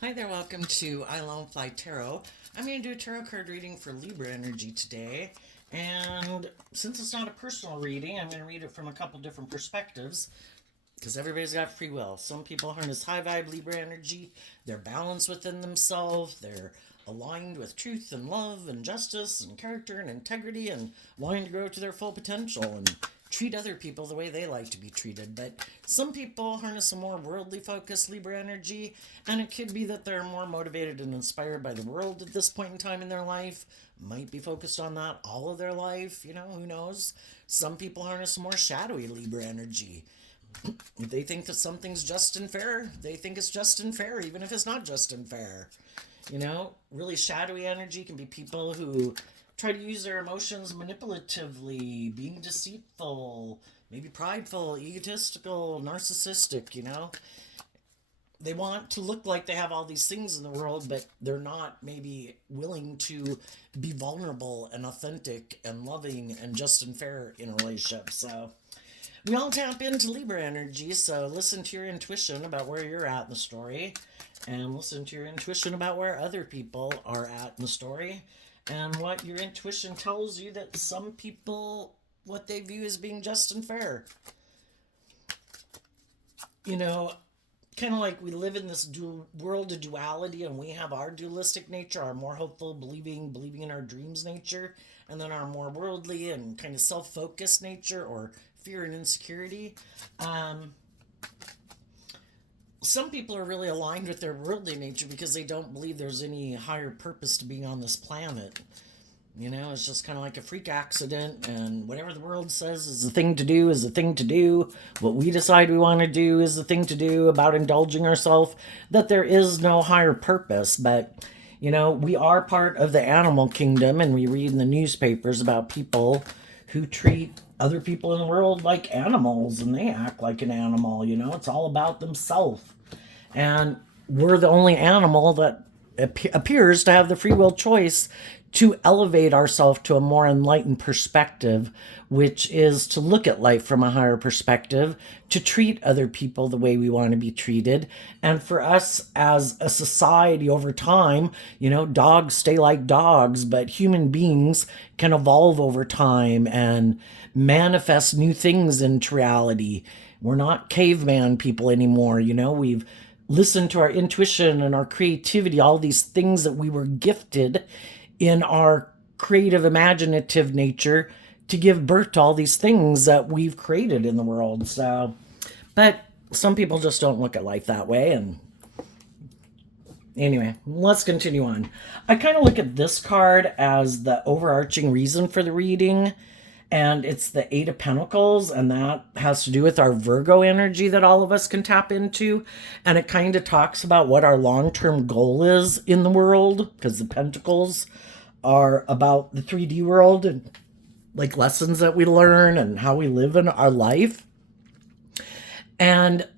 Hi there, welcome to I Lone Fly Tarot. I'm going to do a tarot card reading for Libra energy today. And since it's not a personal reading, I'm going to read it from a couple different perspectives because everybody's got free will. Some people harness high vibe Libra energy, they're balanced within themselves, they're aligned with truth and love and justice and character and integrity and wanting to grow to their full potential and treat other people the way they like to be treated. But some people harness a more worldly focused Libra energy, and it could be that they're more motivated and inspired by the world at this point in time in their life. Might be focused on that all of their life, who knows? Some people harness more shadowy Libra energy. They think that something's just and fair. They think it's just and fair, even if it's not just and fair. Really shadowy energy can be people who try to use their emotions manipulatively, being deceitful, maybe prideful, egotistical, narcissistic. They want to look like they have all these things in the world, but they're not maybe willing to be vulnerable and authentic and loving and just and fair in a relationship. So we all tap into Libra energy, so listen to your intuition about where you're at in the story, and listen to your intuition about where other people are at in the story, and what your intuition tells you that some people, what they view as being just and fair. You know, kind of like we live in this world of duality, and we have our dualistic nature, our more hopeful, believing in our dreams nature, and then our more worldly and kind of self-focused nature, or fear and insecurity. Some people are really aligned with their worldly nature because they don't believe there's any higher purpose to being on this planet. It's just kind of like a freak accident, and whatever the world says is the thing to do is the thing to do. What we decide we want to do is the thing to do about indulging ourselves, that there is no higher purpose. But, we are part of the animal kingdom, and we read in the newspapers about people who treat other people in the world like animals, and they act like an animal. It's all about themselves. And we're the only animal that appears to have the free will choice to elevate ourselves to a more enlightened perspective, which is to look at life from a higher perspective, to treat other people the way we want to be treated. And for us as a society over time, dogs stay like dogs, but human beings can evolve over time and manifest new things into reality. We're not caveman people anymore. We've listened to our intuition and our creativity, all these things that we were gifted in our creative, imaginative nature to give birth to all these things that we've created in the world. So, but some people just don't look at life that way. And anyway, let's continue on. I kind of look at this card as the overarching reason for the reading, and it's the Eight of Pentacles, and that has to do with our Virgo energy that all of us can tap into. And it kind of talks about what our long-term goal is in the world, because the Pentacles are about the 3D world and like lessons that we learn and how we live in our life. And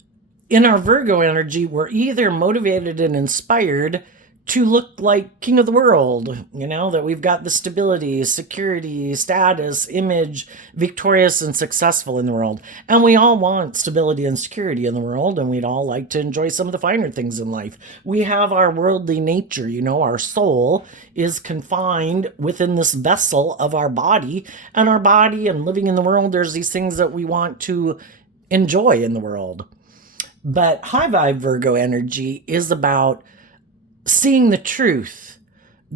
in our Virgo energy, we're either motivated and inspired to look like king of the world, that we've got the stability, security, status, image, victorious and successful in the world. And we all want stability and security in the world, and we'd all like to enjoy some of the finer things in life. We have our worldly nature, our soul is confined within this vessel of our body, and our body and living in the world, there's these things that we want to enjoy in the world. But high vibe Virgo energy is about seeing the truth,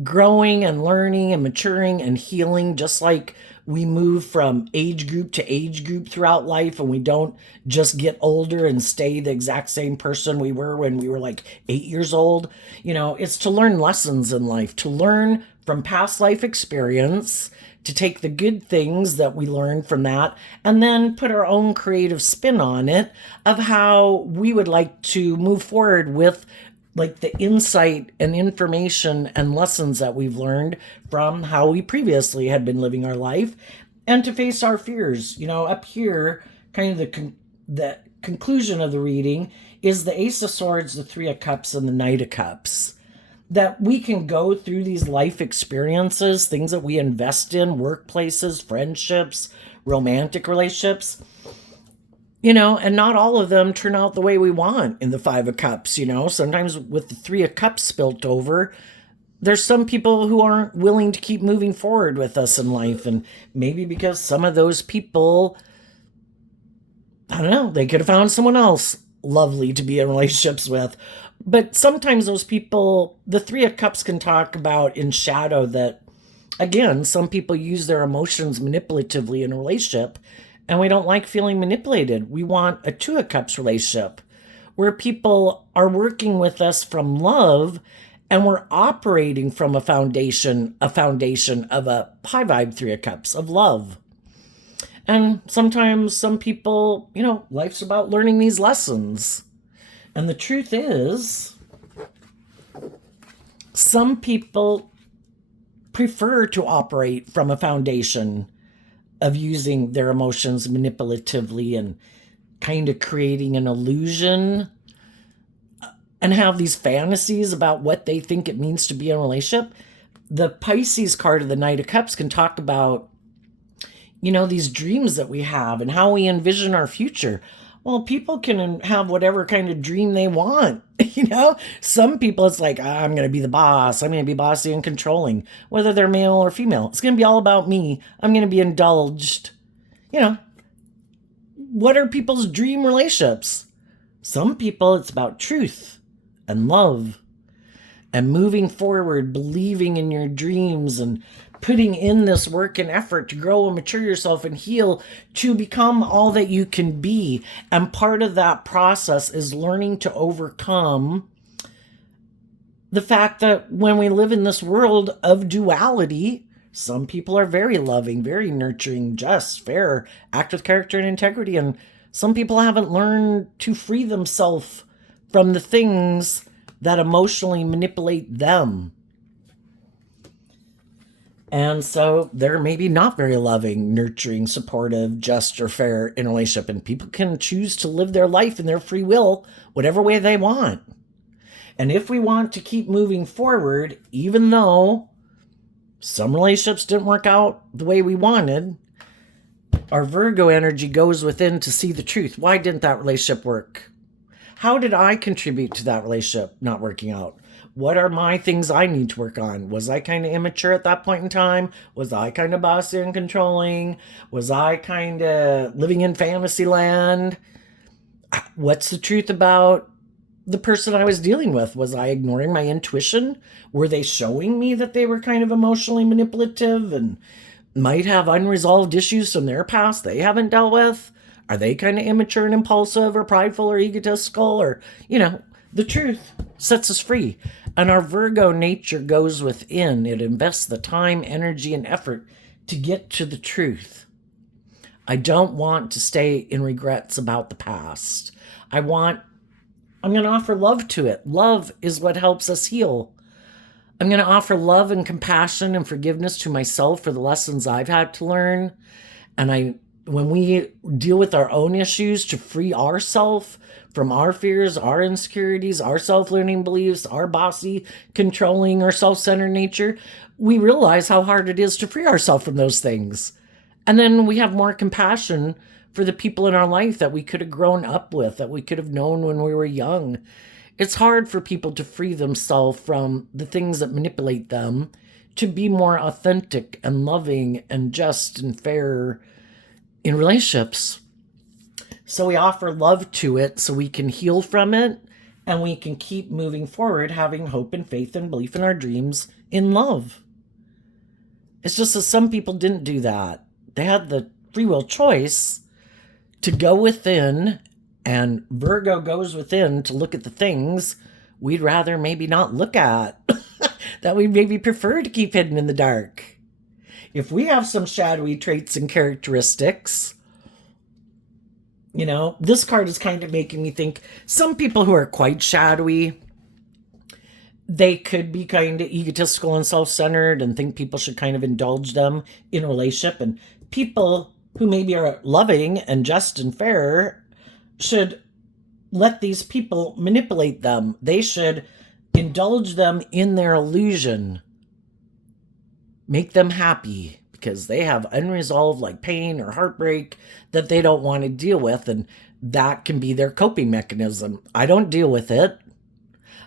growing and learning and maturing and healing, just like we move from age group to age group throughout life, and we don't just get older and stay the exact same person we were when we were like 8 years old. It's to learn lessons in life, to learn from past life experience, to take the good things that we learned from that and then put our own creative spin on it of how we would like to move forward with like the insight and information and lessons that we've learned from how we previously had been living our life, and to face our fears. Up here, kind of the conclusion of the reading is the Ace of Swords, the Three of Cups, and the Knight of Cups. That we can go through these life experiences, things that we invest in, workplaces, friendships, romantic relationships, and not all of them turn out the way we want in the Five of Cups. Sometimes with the Three of Cups spilt over, there's some people who aren't willing to keep moving forward with us in life. And maybe because some of those people, I don't know, they could have found someone else lovely to be in relationships with. But sometimes those people, the Three of Cups can talk about in shadow that, again, some people use their emotions manipulatively in a relationship, and we don't like feeling manipulated. We want a Two of Cups relationship where people are working with us from love, and we're operating from a foundation of a high vibe Three of Cups of love. And sometimes some people, life's about learning these lessons. And the truth is, some people prefer to operate from a foundation of using their emotions manipulatively and kind of creating an illusion and have these fantasies about what they think it means to be in a relationship. The Pisces card of the Knight of Cups can talk about, these dreams that we have and how we envision our future. Well, people can have whatever kind of dream they want. Some people, it's like, I'm going to be the boss. I'm going to be bossy and controlling, whether they're male or female. It's going to be all about me. I'm going to be indulged. What are people's dream relationships? Some people, it's about truth and love and moving forward, believing in your dreams and putting in this work and effort to grow and mature yourself and heal to become all that you can be. And part of that process is learning to overcome the fact that when we live in this world of duality, some people are very loving, very nurturing, just, fair, act with character and integrity. And some people haven't learned to free themselves from the things that emotionally manipulate them. And so they're maybe not very loving, nurturing, supportive, just, or fair in a relationship. And people can choose to live their life in their free will, whatever way they want. And if we want to keep moving forward, even though some relationships didn't work out the way we wanted, our Virgo energy goes within to see the truth. Why didn't that relationship work? How did I contribute to that relationship not working out? What are my things I need to work on? Was I kind of immature at that point in time? Was I kind of bossy and controlling? Was I kind of living in fantasy land? What's the truth about the person I was dealing with? Was I ignoring my intuition? Were they showing me that they were kind of emotionally manipulative and might have unresolved issues from their past they haven't dealt with? Are they kind of immature and impulsive or prideful or egotistical? Or, the truth sets us free. And our Virgo nature goes within. It invests the time, energy, and effort to get to the truth. I don't want to stay in regrets about the past. I'm going to offer love to it. Love is what helps us heal. I'm going to offer love and compassion and forgiveness to myself for the lessons I've had to learn. And when we deal with our own issues, to free ourselves from our fears, our insecurities, our self-limiting beliefs, our bossy, controlling, or self-centered nature, we realize how hard it is to free ourselves from those things. And then we have more compassion for the people in our life that we could have grown up with, that we could have known when we were young. It's hard for people to free themselves from the things that manipulate them to be more authentic and loving and just and fair in relationships. So we offer love to it so we can heal from it and we can keep moving forward, having hope and faith and belief in our dreams in love. It's just that some people didn't do that. They had the free will choice to go within, and Virgo goes within to look at the things we'd rather maybe not look at, that we maybe prefer to keep hidden in the dark. If we have some shadowy traits and characteristics, this card is kind of making me think some people who are quite shadowy, they could be kind of egotistical and self-centered and think people should kind of indulge them in a relationship. And people who maybe are loving and just and fair should let these people manipulate them. They should indulge them in their illusion. Make them happy because they have unresolved pain or heartbreak that they don't want to deal with. And that can be their coping mechanism. I don't deal with it.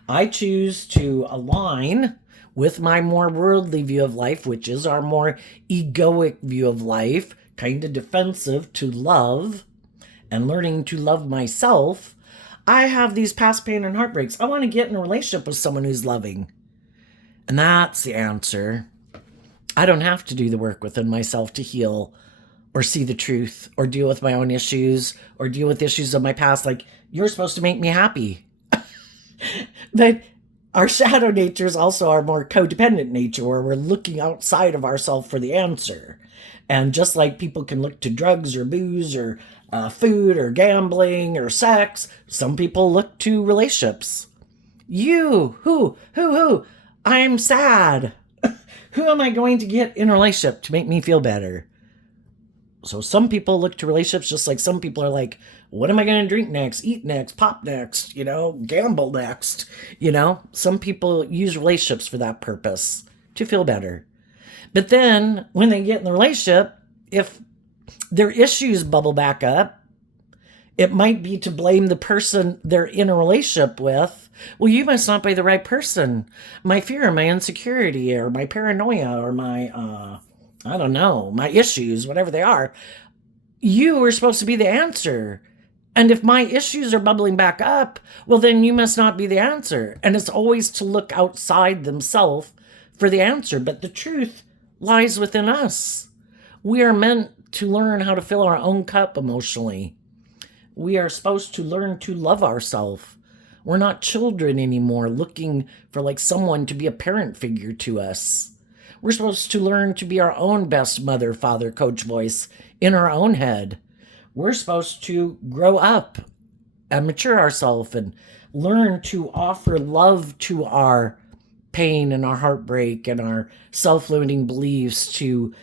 I choose to align with my more worldly view of life, which is our more egoic view of life, kind of defensive to love and learning to love myself. I have these past pain and heartbreaks. I want to get in a relationship with someone who's loving. And that's the answer. I don't have to do the work within myself to heal or see the truth or deal with my own issues or deal with issues of my past. Like, you're supposed to make me happy. But our shadow nature is also our more codependent nature, where we're looking outside of ourselves for the answer. And just like people can look to drugs or booze or food or gambling or sex, some people look to relationships. Who? I'm sad. Who am I going to get in a relationship to make me feel better? So some people look to relationships just like some people are like, what am I going to drink next, eat next, pop next, gamble next? Some people use relationships for that purpose, to feel better. But then when they get in the relationship, if their issues bubble back up, it might be to blame the person they're in a relationship with. Well, you must not be the right person. My fear, my insecurity, or my paranoia, or my, I don't know, my issues, whatever they are. You were supposed to be the answer. And if my issues are bubbling back up, well, then you must not be the answer. And it's always to look outside themselves for the answer. But the truth lies within us. We are meant to learn how to fill our own cup emotionally. We are supposed to learn to love ourselves. We're not children anymore looking for like someone to be a parent figure to us. We're supposed to learn to be our own best mother, father, coach voice in our own head. We're supposed to grow up and mature ourselves and learn to offer love to our pain and our heartbreak and our self-limiting beliefs, to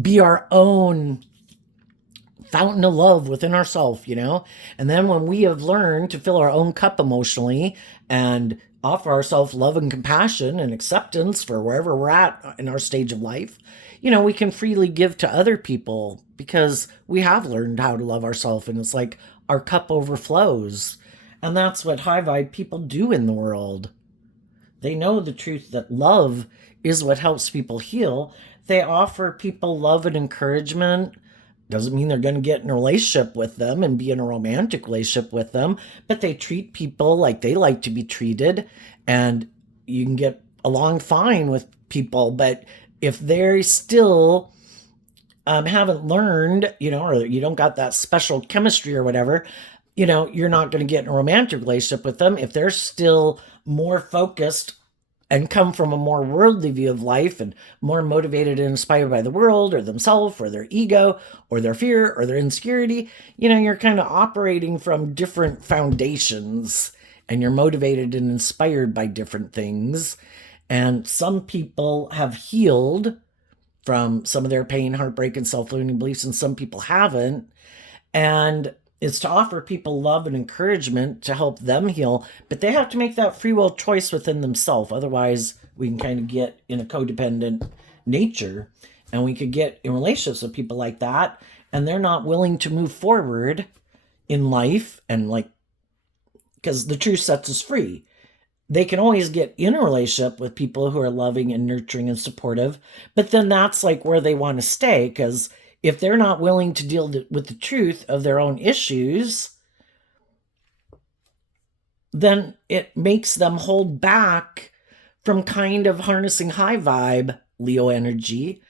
be our own fountain of love within ourselves, And then when we have learned to fill our own cup emotionally and offer ourselves love and compassion and acceptance for wherever we're at in our stage of life, we can freely give to other people because we have learned how to love ourselves, and it's like our cup overflows. And that's what high vibe people do in the world. They know the truth that love is what helps people heal. They offer people love and encouragement. Doesn't mean they're going to get in a relationship with them and be in a romantic relationship with them, but they treat people like they like to be treated, and you can get along fine with people. But if they still haven't learned, or you don't got that special chemistry or whatever, you're not going to get in a romantic relationship with them. If they're still more focused and come from a more worldly view of life and more motivated and inspired by the world or themselves or their ego or their fear or their insecurity, you're kind of operating from different foundations, and you're motivated and inspired by different things. And some people have healed from some of their pain, heartbreak, and self-limiting beliefs, and some people haven't. And it's to offer people love and encouragement to help them heal, but they have to make that free will choice within themselves. Otherwise, we can kind of get in a codependent nature, and we could get in relationships with people like that, and they're not willing to move forward in life, and because the truth sets us free. They can always get in a relationship with people who are loving and nurturing and supportive, but then that's like where they want to stay, because if they're not willing to deal with the truth of their own issues, then it makes them hold back from kind of harnessing high vibe Leo energy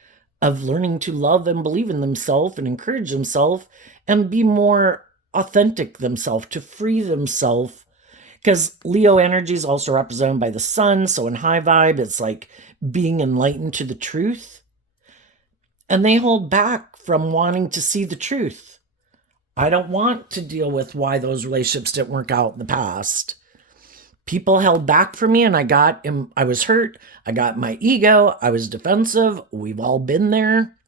of learning to love and believe in themselves and encourage themselves and be more authentic themselves, to free themselves. Because Leo energy is also represented by the sun. So in high vibe, it's like being enlightened to the truth. And they hold back from wanting to see the truth. I don't want to deal with why those relationships didn't work out in the past. People held back from me, and I was hurt. I got my ego. I was defensive. We've all been there.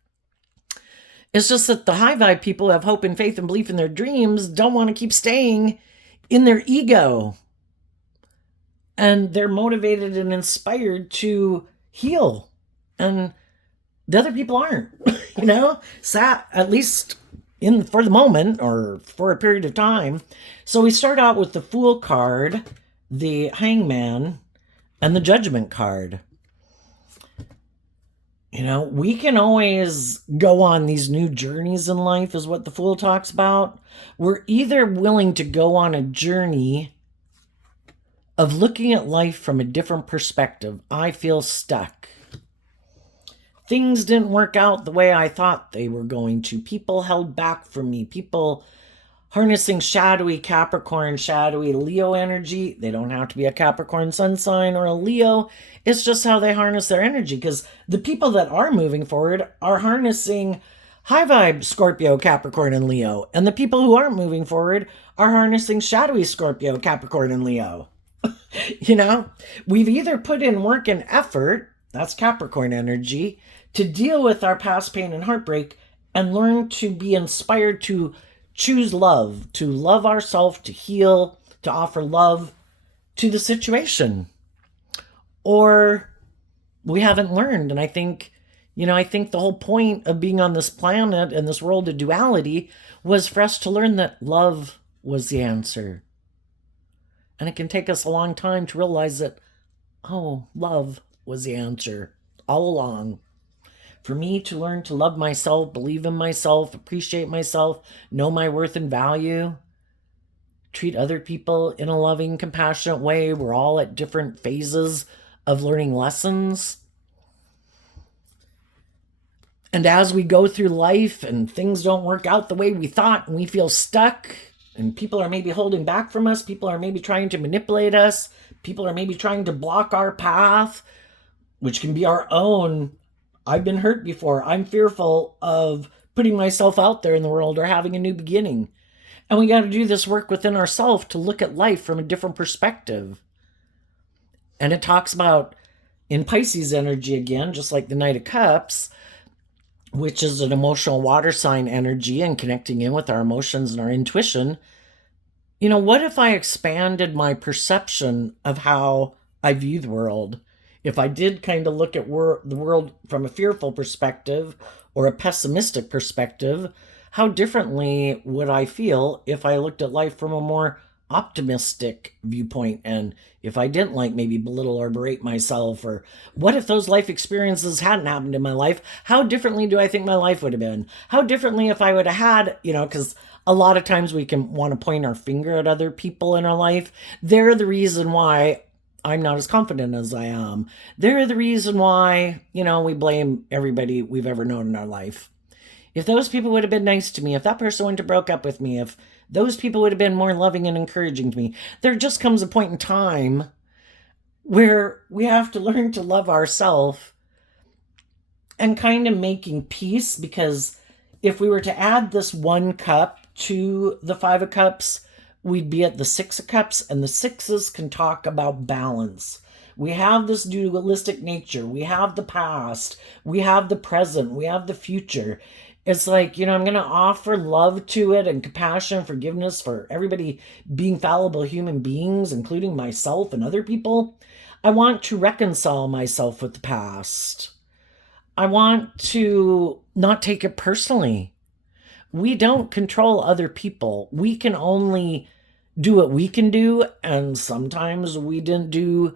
It's just that the high vibe people who have hope and faith and belief in their dreams don't want to keep staying in their ego. And they're motivated and inspired to heal. And the other people aren't, Sad, at least for the moment or for a period of time. So we start out with the Fool card, the Hangman, and the Judgment card. You know, we can always go on these new journeys in life, is what the Fool talks about. We're either willing to go on a journey of looking at life from a different perspective. I feel stuck. Things didn't work out the way I thought they were going to. People held back from me. People harnessing shadowy Capricorn, shadowy Leo energy. They don't have to be a Capricorn sun sign or a Leo. It's just how they harness their energy, because the people that are moving forward are harnessing high vibe Scorpio, Capricorn, and Leo. And the people who aren't moving forward are harnessing shadowy Scorpio, Capricorn, and Leo. You know, we've either put in work and effort, that's Capricorn energy, to deal with our past pain and heartbreak and learn to be inspired to choose love, to love ourselves, to heal, to offer love to the situation. Or we haven't learned. And I think, I think the whole point of being on this planet and this world of duality was for us to learn that love was the answer. And it can take us a long time to realize that, oh, love was the answer all along. For me to learn to love myself, believe in myself, appreciate myself, know my worth and value, treat other people in a loving, compassionate way. We're all at different phases of learning lessons. And as we go through life and things don't work out the way we thought and we feel stuck, and people are maybe holding back from us, people are maybe trying to manipulate us, people are maybe trying to block our path, which can be our own. I've been hurt before. I'm fearful of putting myself out there in the world or having a new beginning. And we got to do this work within ourselves to look at life from a different perspective. And it talks about, in Pisces energy again, just like the Knight of Cups, which is an emotional water sign energy and connecting in with our emotions and our intuition. What if I expanded my perception of how I view the world? If I did kind of look at the world from a fearful perspective or a pessimistic perspective, how differently would I feel if I looked at life from a more optimistic viewpoint? And if I didn't maybe belittle or berate myself, or what if those life experiences hadn't happened in my life? How differently do I think my life would have been? How differently if I would have had, because a lot of times we can want to point our finger at other people in our life. They're the reason why I'm not as confident as I am. They're the reason why, we blame everybody we've ever known in our life. If those people would have been nice to me, if that person wouldn't have broke up with me, if those people would have been more loving and encouraging to me, there just comes a point in time where we have to learn to love ourselves and kind of making peace, because if we were to add this one cup to the Five of Cups, we'd be at the Six of Cups, and the Sixes can talk about balance. We have this dualistic nature. We have the past. We have the present. We have the future. It's like, I'm going to offer love to it and compassion, forgiveness for everybody being fallible human beings, including myself and other people. I want to reconcile myself with the past. I want to not take it personally. We don't control other people. We can only do what we can do, and sometimes we didn't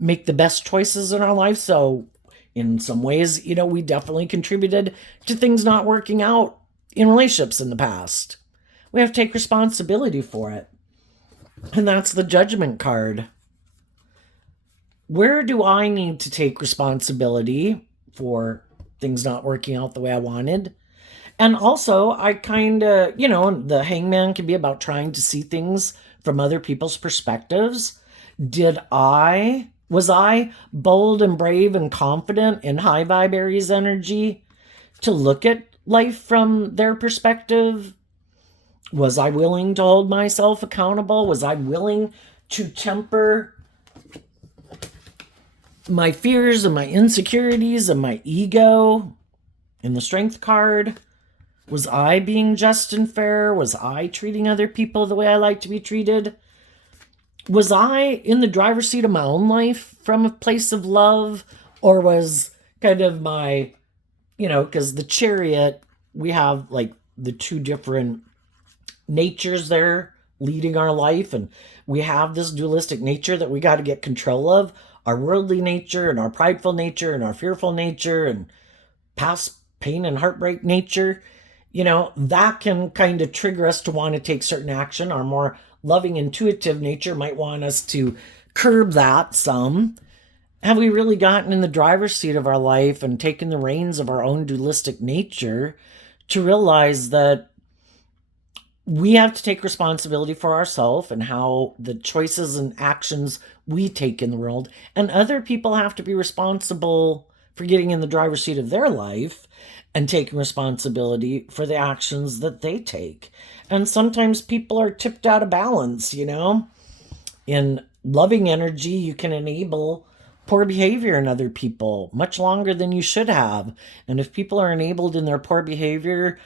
make the best choices in our life. So in some ways, we definitely contributed to things not working out in relationships in the past. We have to take responsibility for it. And that's the Judgment card. Where do I need to take responsibility for things not working out the way I wanted? And also, I kind of, the Hangman can be about trying to see things from other people's perspectives. Was I bold and brave and confident in high vibe Aries energy to look at life from their perspective? Was I willing to hold myself accountable? Was I willing to temper my fears and my insecurities and my ego? In the Strength card, was I being just and fair? Was I treating other people the way I like to be treated? Was I in the driver's seat of my own life from a place of love? Or was kind of my, because the Chariot, we have the two different natures there leading our life, and we have this dualistic nature that we got to get control of, our worldly nature and our prideful nature and our fearful nature and past pain and heartbreak nature. That can kind of trigger us to want to take certain action. Our more loving, intuitive nature might want us to curb that some. Have we really gotten in the driver's seat of our life and taken the reins of our own dualistic nature to realize that we have to take responsibility for ourselves and how the choices and actions we take in the world, and other people have to be responsible for getting in the driver's seat of their life and taking responsibility for the actions that they take. And sometimes people are tipped out of balance. In loving energy, you can enable poor behavior in other people much longer than you should have. And if people are enabled in their poor behavior,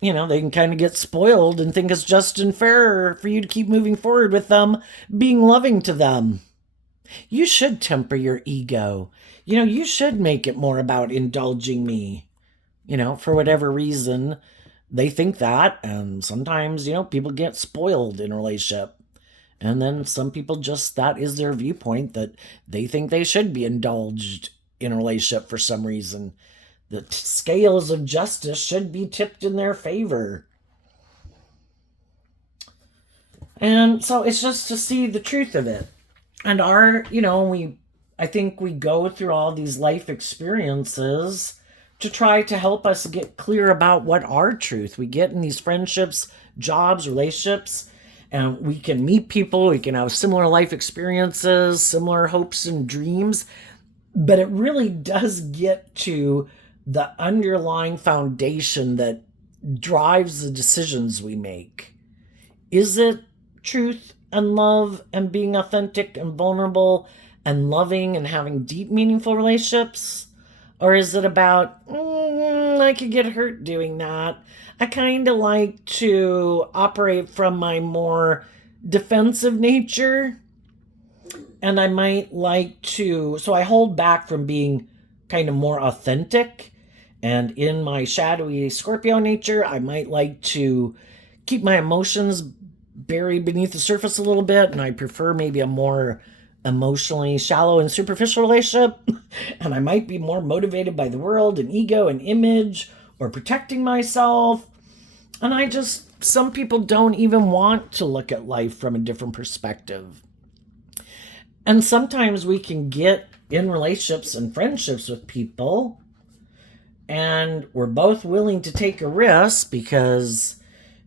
they can kind of get spoiled and think it's just and fair for you to keep moving forward with them, being loving to them. You should temper your ego. You should make it more about indulging me. For whatever reason, they think that. And sometimes, people get spoiled in a relationship. And then some people that is their viewpoint, that they think they should be indulged in a relationship for some reason. The scales of justice should be tipped in their favor. And so it's just to see the truth of it. And I think we go through all these life experiences to try to help us get clear about what our truth. We get in these friendships, jobs, relationships, and we can meet people, we can have similar life experiences, similar hopes and dreams, but it really does get to the underlying foundation that drives the decisions we make. Is it truth and love and being authentic and vulnerable and loving and having deep, meaningful relationships? Or is it about, I could get hurt doing that. I kind of like to operate from my more defensive nature. And I might like to, so I hold back from being kind of more authentic. And in my shadowy Scorpio nature, I might like to keep my emotions buried beneath the surface a little bit. And I prefer maybe a more emotionally shallow and superficial relationship. And I might be more motivated by the world and ego and image or protecting myself. And some people don't even want to look at life from a different perspective. And sometimes we can get in relationships and friendships with people, and we're both willing to take a risk because,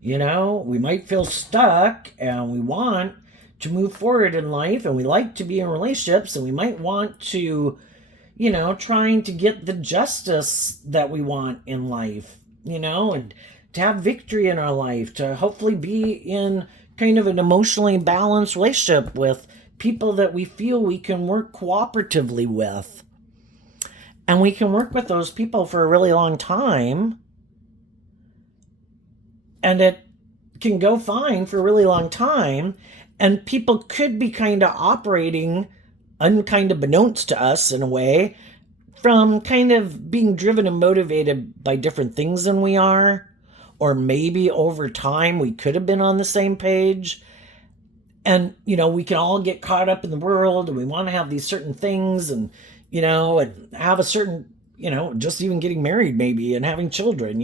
we might feel stuck and we want to move forward in life, and we like to be in relationships, and we might want to, trying to get the justice that we want in life, and to have victory in our life, to hopefully be in kind of an emotionally balanced relationship with people that we feel we can work cooperatively with. And we can work with those people for a really long time. And it can go fine for a really long time. And people could be kind of operating unkind of beknownst to us in a way, from kind of being driven and motivated by different things than we are. Or maybe over time we could have been on the same page. And, we can all get caught up in the world, and we want to have these certain things, and, and have a certain, just even getting married maybe and having children,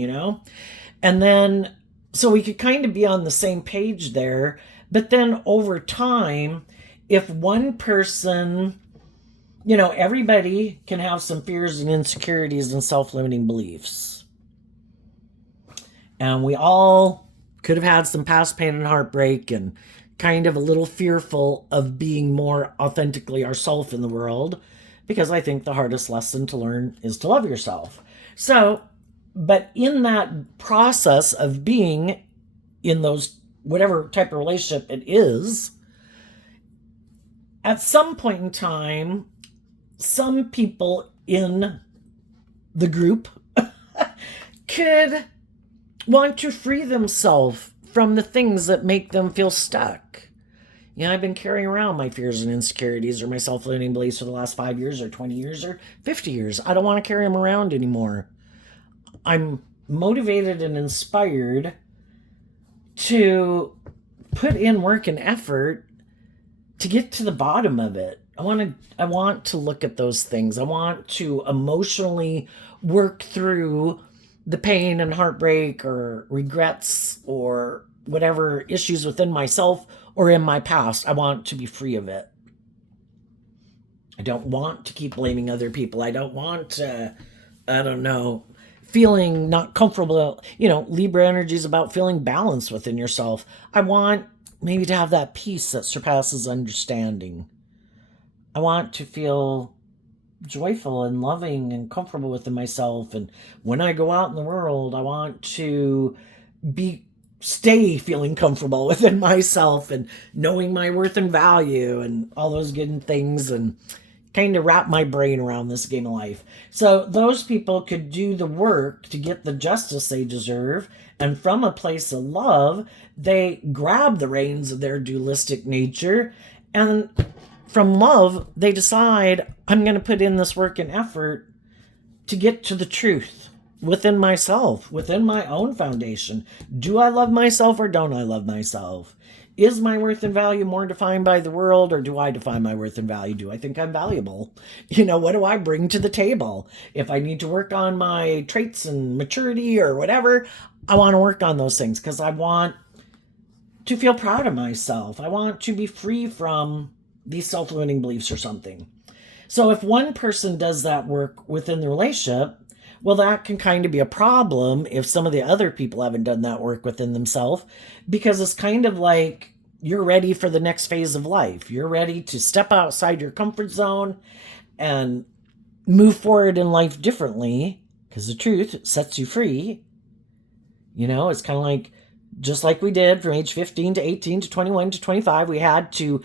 And then, so we could kind of be on the same page there. But then over time, if one person, everybody can have some fears and insecurities and self-limiting beliefs. And we all could have had some past pain and heartbreak and kind of a little fearful of being more authentically ourselves in the world, because I think the hardest lesson to learn is to love yourself. So, but in that process of being in those, whatever type of relationship it is, at some point in time, some people in the group could want to free themselves from the things that make them feel stuck. I've been carrying around my fears and insecurities or my self-limiting beliefs for the last 5 years or 20 years or 50 years. I don't want to carry them around anymore. I'm motivated and inspired to put in work and effort to get to the bottom of it. I want to look at those things. I want to emotionally work through the pain and heartbreak or regrets or whatever issues within myself or in my past. I want to be free of it. I don't want to keep blaming other people. I don't want to, feeling not comfortable. Libra energy is about feeling balanced within yourself. I want maybe to have that peace that surpasses understanding. I want to feel joyful and loving and comfortable within myself. And when I go out in the world, I want to stay feeling comfortable within myself and knowing my worth and value and all those good things, and kind of wrap my brain around this game of life. So those people could do the work to get the justice they deserve. And from a place of love, they grab the reins of their dualistic nature. And from love, they decide, I'm going to put in this work and effort to get to the truth within myself, within my own foundation. Do I love myself or don't I love myself? Is my worth and value more defined by the world, or do I define my worth and value? Do I think I'm valuable? What do I bring to the table? If I need to work on my traits and maturity or whatever, I want to work on those things because I want to feel proud of myself. I want to be free from these self-limiting beliefs or something. So if one person does that work within the relationship, well, that can kind of be a problem if some of the other people haven't done that work within themselves, because it's kind of like you're ready for the next phase of life. You're ready to step outside your comfort zone and move forward in life differently, because the truth sets you free. It's kind of like, just like we did from age 15 to 18 to 21 to 25, we had to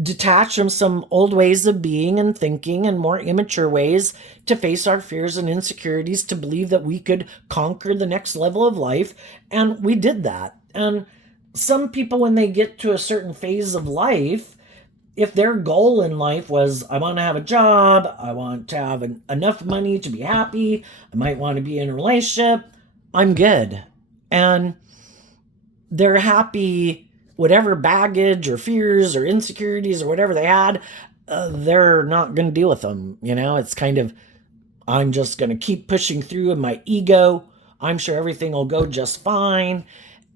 detach from some old ways of being and thinking and more immature ways to face our fears and insecurities, to believe that we could conquer the next level of life. And we did that. And some people, when they get to a certain phase of life, if their goal in life was, I want to have a job, I want to have enough money to be happy, I might want to be in a relationship, I'm good. And they're happy. Whatever baggage or fears or insecurities or whatever they had, they're not going to deal with them. It's kind of, I'm just going to keep pushing through in my ego. I'm sure everything will go just fine.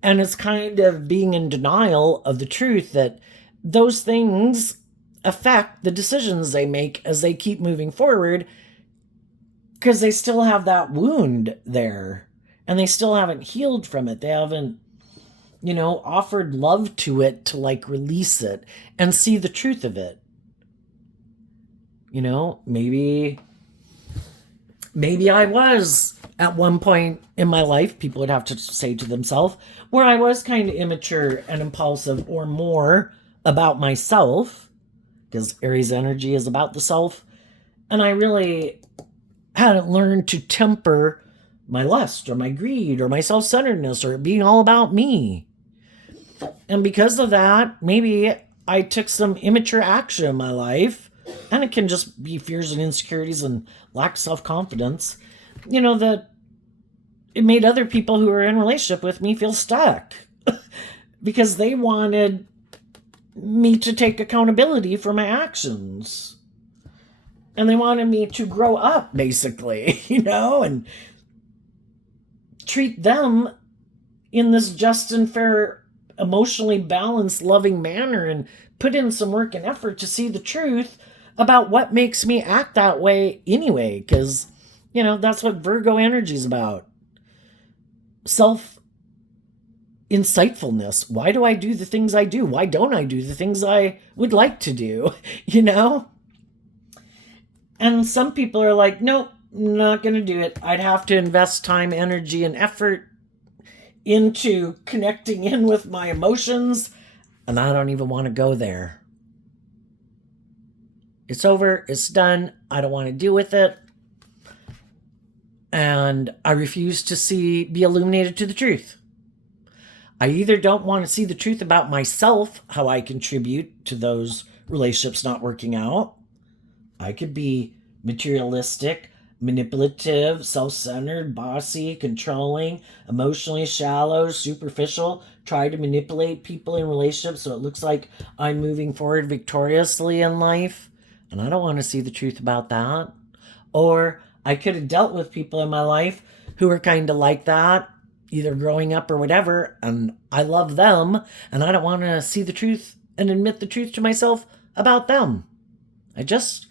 And it's kind of being in denial of the truth that those things affect the decisions they make as they keep moving forward, because they still have that wound there and they still haven't healed from it. They haven't offered love to it to release it and see the truth of it. Maybe I was at one point in my life, people would have to say to themselves, where I was kind of immature and impulsive or more about myself, because Aries energy is about the self. And I really hadn't learned to temper my lust or my greed or my self-centeredness or it being all about me. And because of that, maybe I took some immature action in my life, and it can just be fears and insecurities and lack of self-confidence, that it made other people who were in a relationship with me feel stuck because they wanted me to take accountability for my actions. And they wanted me to grow up, basically, and treat them in this just and fair, emotionally balanced, loving manner, and put in some work and effort to see the truth about what makes me act that way anyway. Because, that's what Virgo energy is about. Self-insightfulness. Why do I do the things I do? Why don't I do the things I would like to do? And some people are like, nope, not going to do it. I'd have to invest time, energy, and effort into connecting in with my emotions, and I don't even want to go there. It's over. It's done. I don't want to deal with it. And I refuse to be illuminated to the truth. I either don't want to see the truth about myself, how I contribute to those relationships not working out. I could be materialistic. manipulative, self-centered, bossy, controlling, emotionally shallow, superficial, try to manipulate people in relationships so it looks like I'm moving forward victoriously in life. And I don't want to see the truth about that. Or I could have dealt with people in my life who were kind of like that, either growing up or whatever, and I love them, and I don't want to see the truth and admit the truth to myself about them. I just,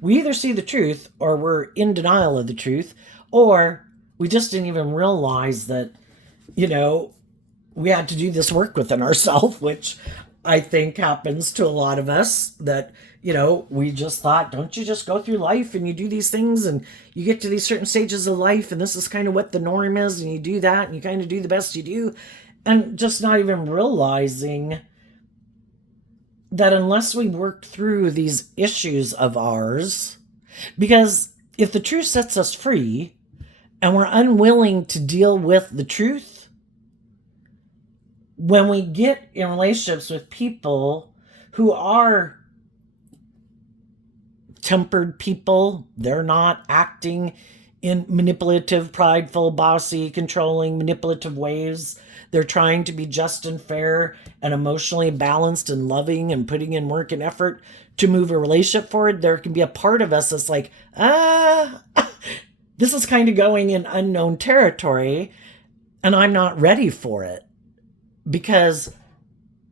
we either see the truth or we're in denial of the truth, or we just didn't even realize that, we had to do this work within ourselves, which I think happens to a lot of us, that, we just thought, don't you just go through life and you do these things and you get to these certain stages of life and this is kind of what the norm is and you do that and you kind of do the best you do, and just not even realizing that unless we work through these issues of ours, because if the truth sets us free and we're unwilling to deal with the truth, when we get in relationships with people who are tempered people, they're not acting in manipulative, prideful, bossy, controlling, manipulative ways. They're trying to be just and fair and emotionally balanced and loving and putting in work and effort to move a relationship forward. There can be a part of us that's like, this is kind of going in unknown territory and I'm not ready for it. Because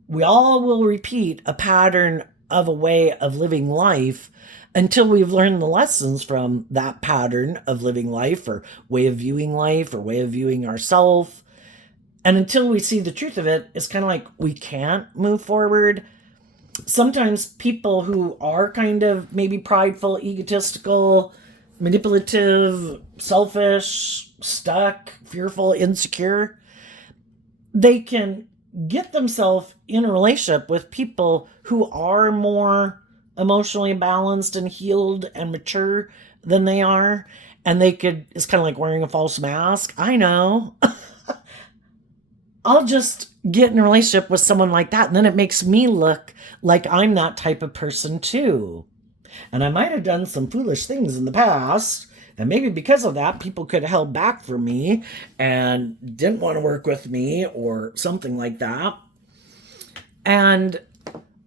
we all will repeat a pattern of a way of living life until we've learned the lessons from that pattern of living life or way of viewing life or way of viewing ourselves. And until we see the truth of it, it's kind of like we can't move forward. Sometimes people who are kind of maybe prideful, egotistical, manipulative, selfish, stuck, fearful, insecure, they can get themselves in a relationship with people who are more emotionally balanced and healed and mature than they are. And it's kind of like wearing a false mask. I know. I'll just get in a relationship with someone like that, and then it makes me look like I'm that type of person too. And I might have done some foolish things in the past, and maybe because of that, people could have held back from me and didn't want to work with me or something like that. And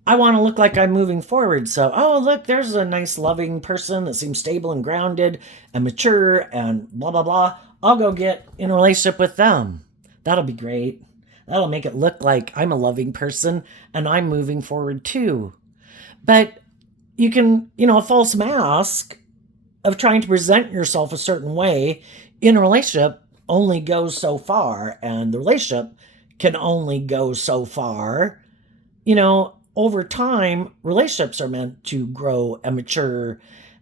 I want to look like I'm moving forward. So, look, there's a nice, loving person that seems stable and grounded and mature and blah, blah, blah. I'll go get in a relationship with them. That'll be great. That'll make it look like I'm a loving person and I'm moving forward too. But you can, a false mask of trying to present yourself a certain way in a relationship only goes so far, and the relationship can only go so far. Over time, relationships are meant to grow and mature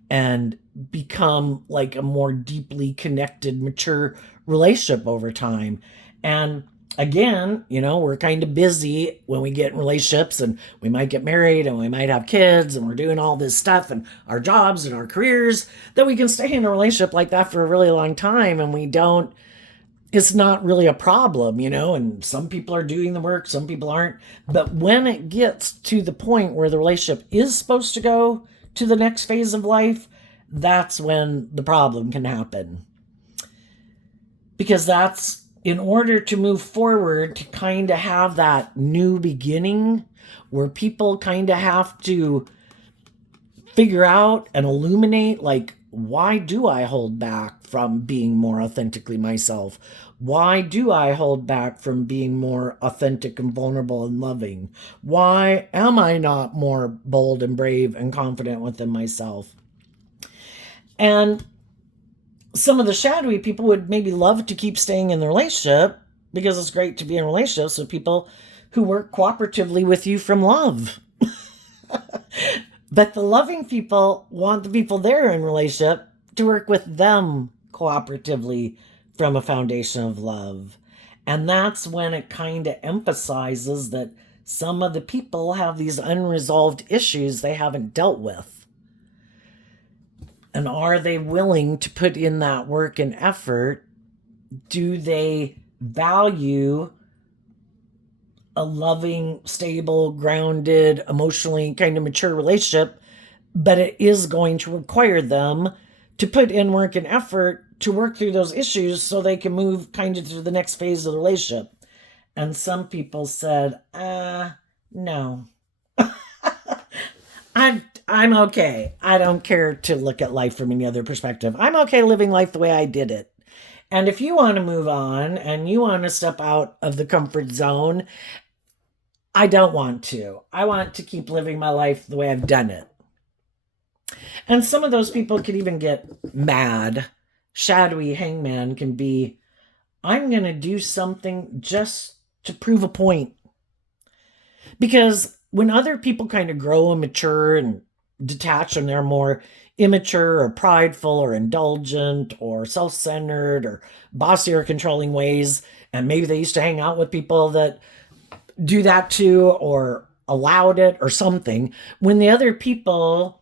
and become like a more deeply connected, mature relationship over time. And again, we're kind of busy when we get in relationships, and we might get married and we might have kids and we're doing all this stuff and our jobs and our careers, that we can stay in a relationship like that for a really long time, and it's not really a problem, and some people are doing the work, some people aren't. But when it gets to the point where the relationship is supposed to go to the next phase of life, that's when the problem can happen. Because that's, in order to move forward, to kind of have that new beginning where people kind of have to figure out and illuminate, like, why do I hold back from being more authentically myself? Why do I hold back from being more authentic and vulnerable and loving? Why am I not more bold and brave and confident within myself? And some of the shadowy people would maybe love to keep staying in the relationship because it's great to be in relationships with people who work cooperatively with you from love. But the loving people want the people they're in relationship to work with them cooperatively from a foundation of love. And that's when it kind of emphasizes that some of the people have these unresolved issues they haven't dealt with. And are they willing to put in that work and effort? Do they value a loving, stable, grounded, emotionally kind of mature relationship? But it is going to require them to put in work and effort to work through those issues so they can move kind of to the next phase of the relationship. And some people said, no. I'm okay. I don't care to look at life from any other perspective. I'm okay living life the way I did it. And if you want to move on and you want to step out of the comfort zone, I don't want to. I want to keep living my life the way I've done it. And some of those people could even get mad. Shadowy hangman can be, I'm going to do something just to prove a point. Because when other people kind of grow and mature and detach and they're more immature or prideful or indulgent or self-centered or bossy or controlling ways, and maybe they used to hang out with people that do that too or allowed it or something, when the other people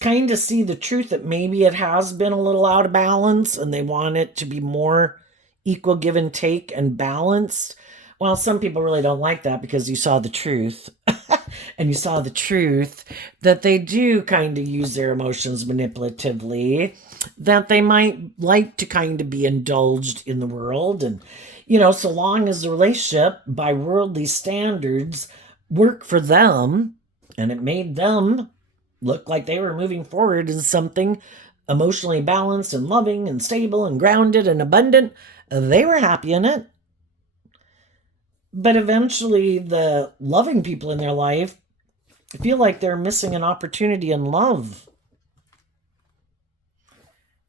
kind of see the truth that maybe it has been a little out of balance and they want it to be more equal give and take and balanced. Well, some people really don't like that because you saw the truth. And you saw the truth that they do kind of use their emotions manipulatively, that they might like to kind of be indulged in the world. And, so long as the relationship by worldly standards worked for them and it made them look like they were moving forward as something emotionally balanced and loving and stable and grounded and abundant, they were happy in it. But eventually the loving people in their life feel like they're missing an opportunity in love.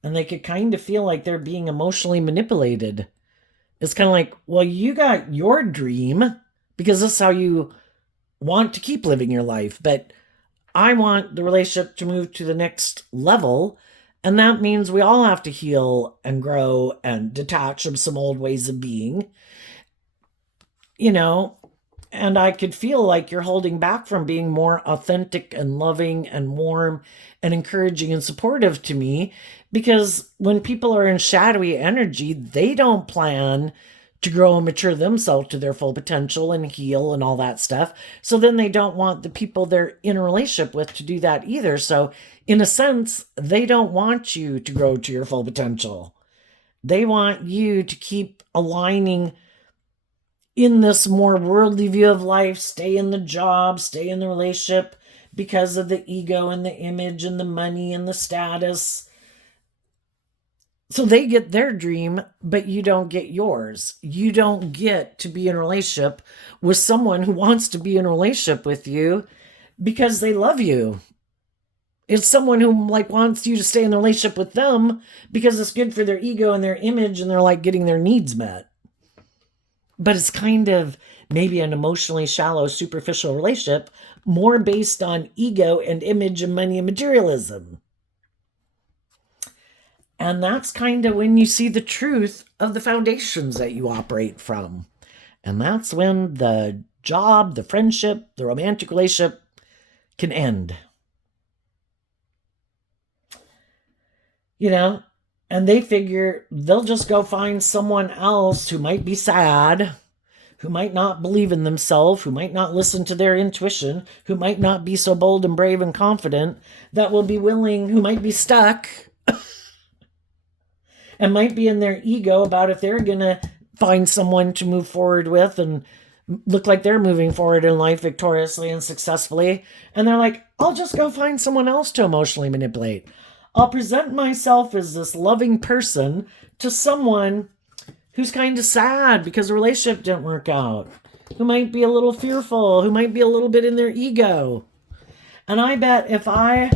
And they could kind of feel like they're being emotionally manipulated. It's kind of like, well, you got your dream because this is how you want to keep living your life. But I want the relationship to move to the next level. And that means we all have to heal and grow and detach from some old ways of being. And I could feel like you're holding back from being more authentic and loving and warm and encouraging and supportive to me, because when people are in shadowy energy, they don't plan to grow and mature themselves to their full potential and heal and all that stuff. So then they don't want the people they're in a relationship with to do that either. So in a sense, they don't want you to grow to your full potential. They want you to keep aligning in this more worldly view of life, stay in the job, stay in the relationship because of the ego and the image and the money and the status. So they get their dream, but you don't get yours. You don't get to be in a relationship with someone who wants to be in a relationship with you because they love you. It's someone who wants you to stay in the relationship with them because it's good for their ego and their image and they're getting their needs met. But it's kind of maybe an emotionally shallow, superficial relationship, more based on ego and image and money and materialism. And that's kind of when you see the truth of the foundations that you operate from. And that's when the job, the friendship, the romantic relationship can end. And they figure they'll just go find someone else who might be sad, who might not believe in themselves, who might not listen to their intuition, who might not be so bold and brave and confident, that will be willing, who might be stuck and might be in their ego about if they're going to find someone to move forward with and look like they're moving forward in life victoriously and successfully. And they're like, I'll just go find someone else to emotionally manipulate. I'll present myself as this loving person to someone who's kind of sad because the relationship didn't work out, who might be a little fearful, who might be a little bit in their ego. And I bet if I,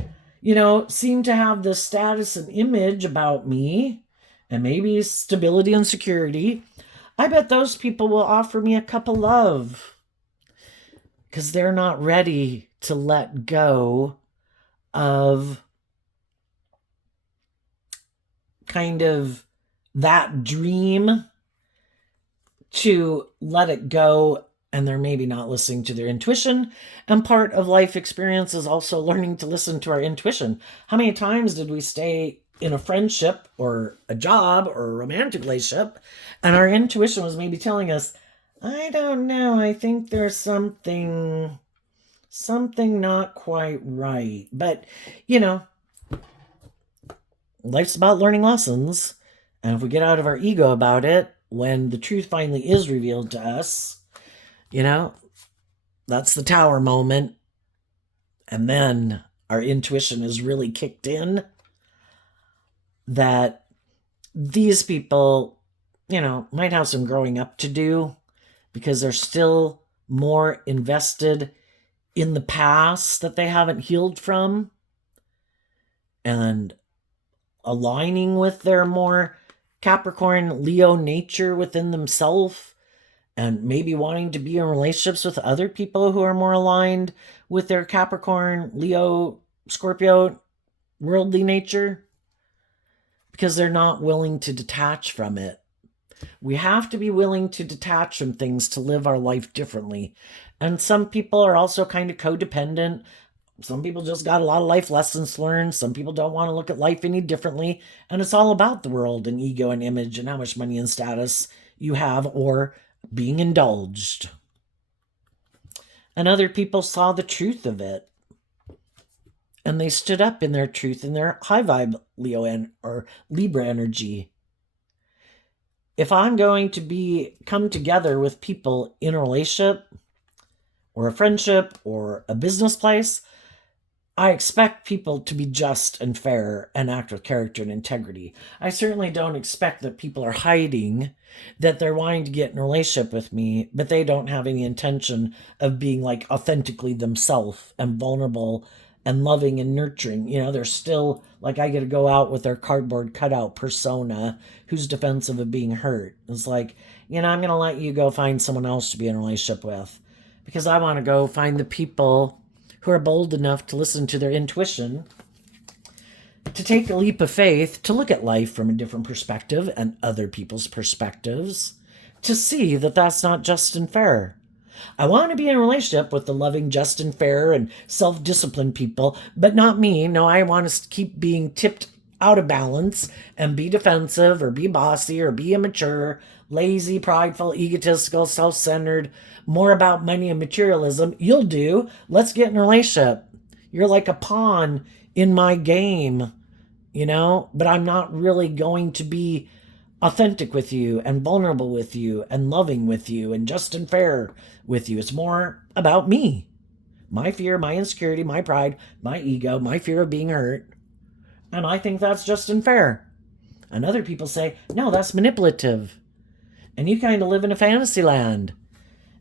seem to have this status and image about me, and maybe stability and security, I bet those people will offer me a cup of love because they're not ready to let go of kind of that dream, to let it go, and they're maybe not listening to their intuition. And part of life experience is also learning to listen to our intuition. How many times did we stay in a friendship or a job or a romantic relationship and our intuition was maybe telling us, I don't know, I think there's something not quite right. But life's about learning lessons. And if we get out of our ego about it, when the truth finally is revealed to us, that's the tower moment. And then our intuition is really kicked in that these people, might have some growing up to do because they're still more invested in the past that they haven't healed from and aligning with their more Capricorn, Leo nature within themselves and maybe wanting to be in relationships with other people who are more aligned with their Capricorn, Leo, Scorpio, worldly nature because they're not willing to detach from it. We have to be willing to detach from things to live our life differently. And some people are also kind of codependent. Some people just got a lot of life lessons learned. Some people don't want to look at life any differently. And it's all about the world and ego and image and how much money and status you have or being indulged. And other people saw the truth of it. And they stood up in their truth, in their high vibe Leo or Libra energy. If I'm going to come together with people in a relationship or a friendship or a business place, I expect people to be just and fair and act with character and integrity. I certainly don't expect that people are hiding that they're wanting to get in a relationship with me, but they don't have any intention of being like authentically themselves and vulnerable and loving and nurturing. They're still like, I get to go out with their cardboard cutout persona who's defensive of being hurt. It's like, I'm going to let you go find someone else to be in a relationship with because I want to go find the people who are bold enough to listen to their intuition, to take a leap of faith, to look at life from a different perspective and other people's perspectives, to see that that's not just and fair. I want to be in a relationship with the loving, just and fair and self-disciplined people, but not me. No, I want to keep being tipped out of balance and be defensive or be bossy or be immature, lazy, prideful, egotistical, self-centered, more about money and materialism. You'll do. Let's get in a relationship. You're like a pawn in my game, but I'm not really going to be authentic with you and vulnerable with you and loving with you and just and fair with you. It's more about me, my fear, my insecurity, my pride, my ego, my fear of being hurt. And I think that's just and fair. And other people say, no, that's manipulative. And you kind of live in a fantasy land.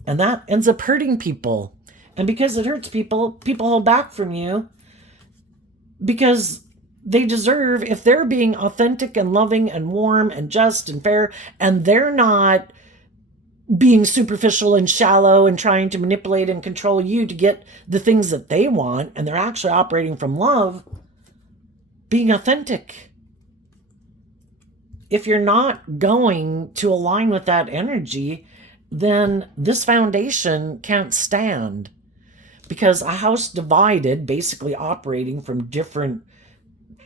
And that ends up hurting people. And because it hurts people, people hold back from you because they deserve, if they're being authentic and loving and warm and just and fair, and they're not being superficial and shallow and trying to manipulate and control you to get the things that they want, and they're actually operating from love, being authentic. If you're not going to align with that energy, then this foundation can't stand. Because a house divided, basically operating from different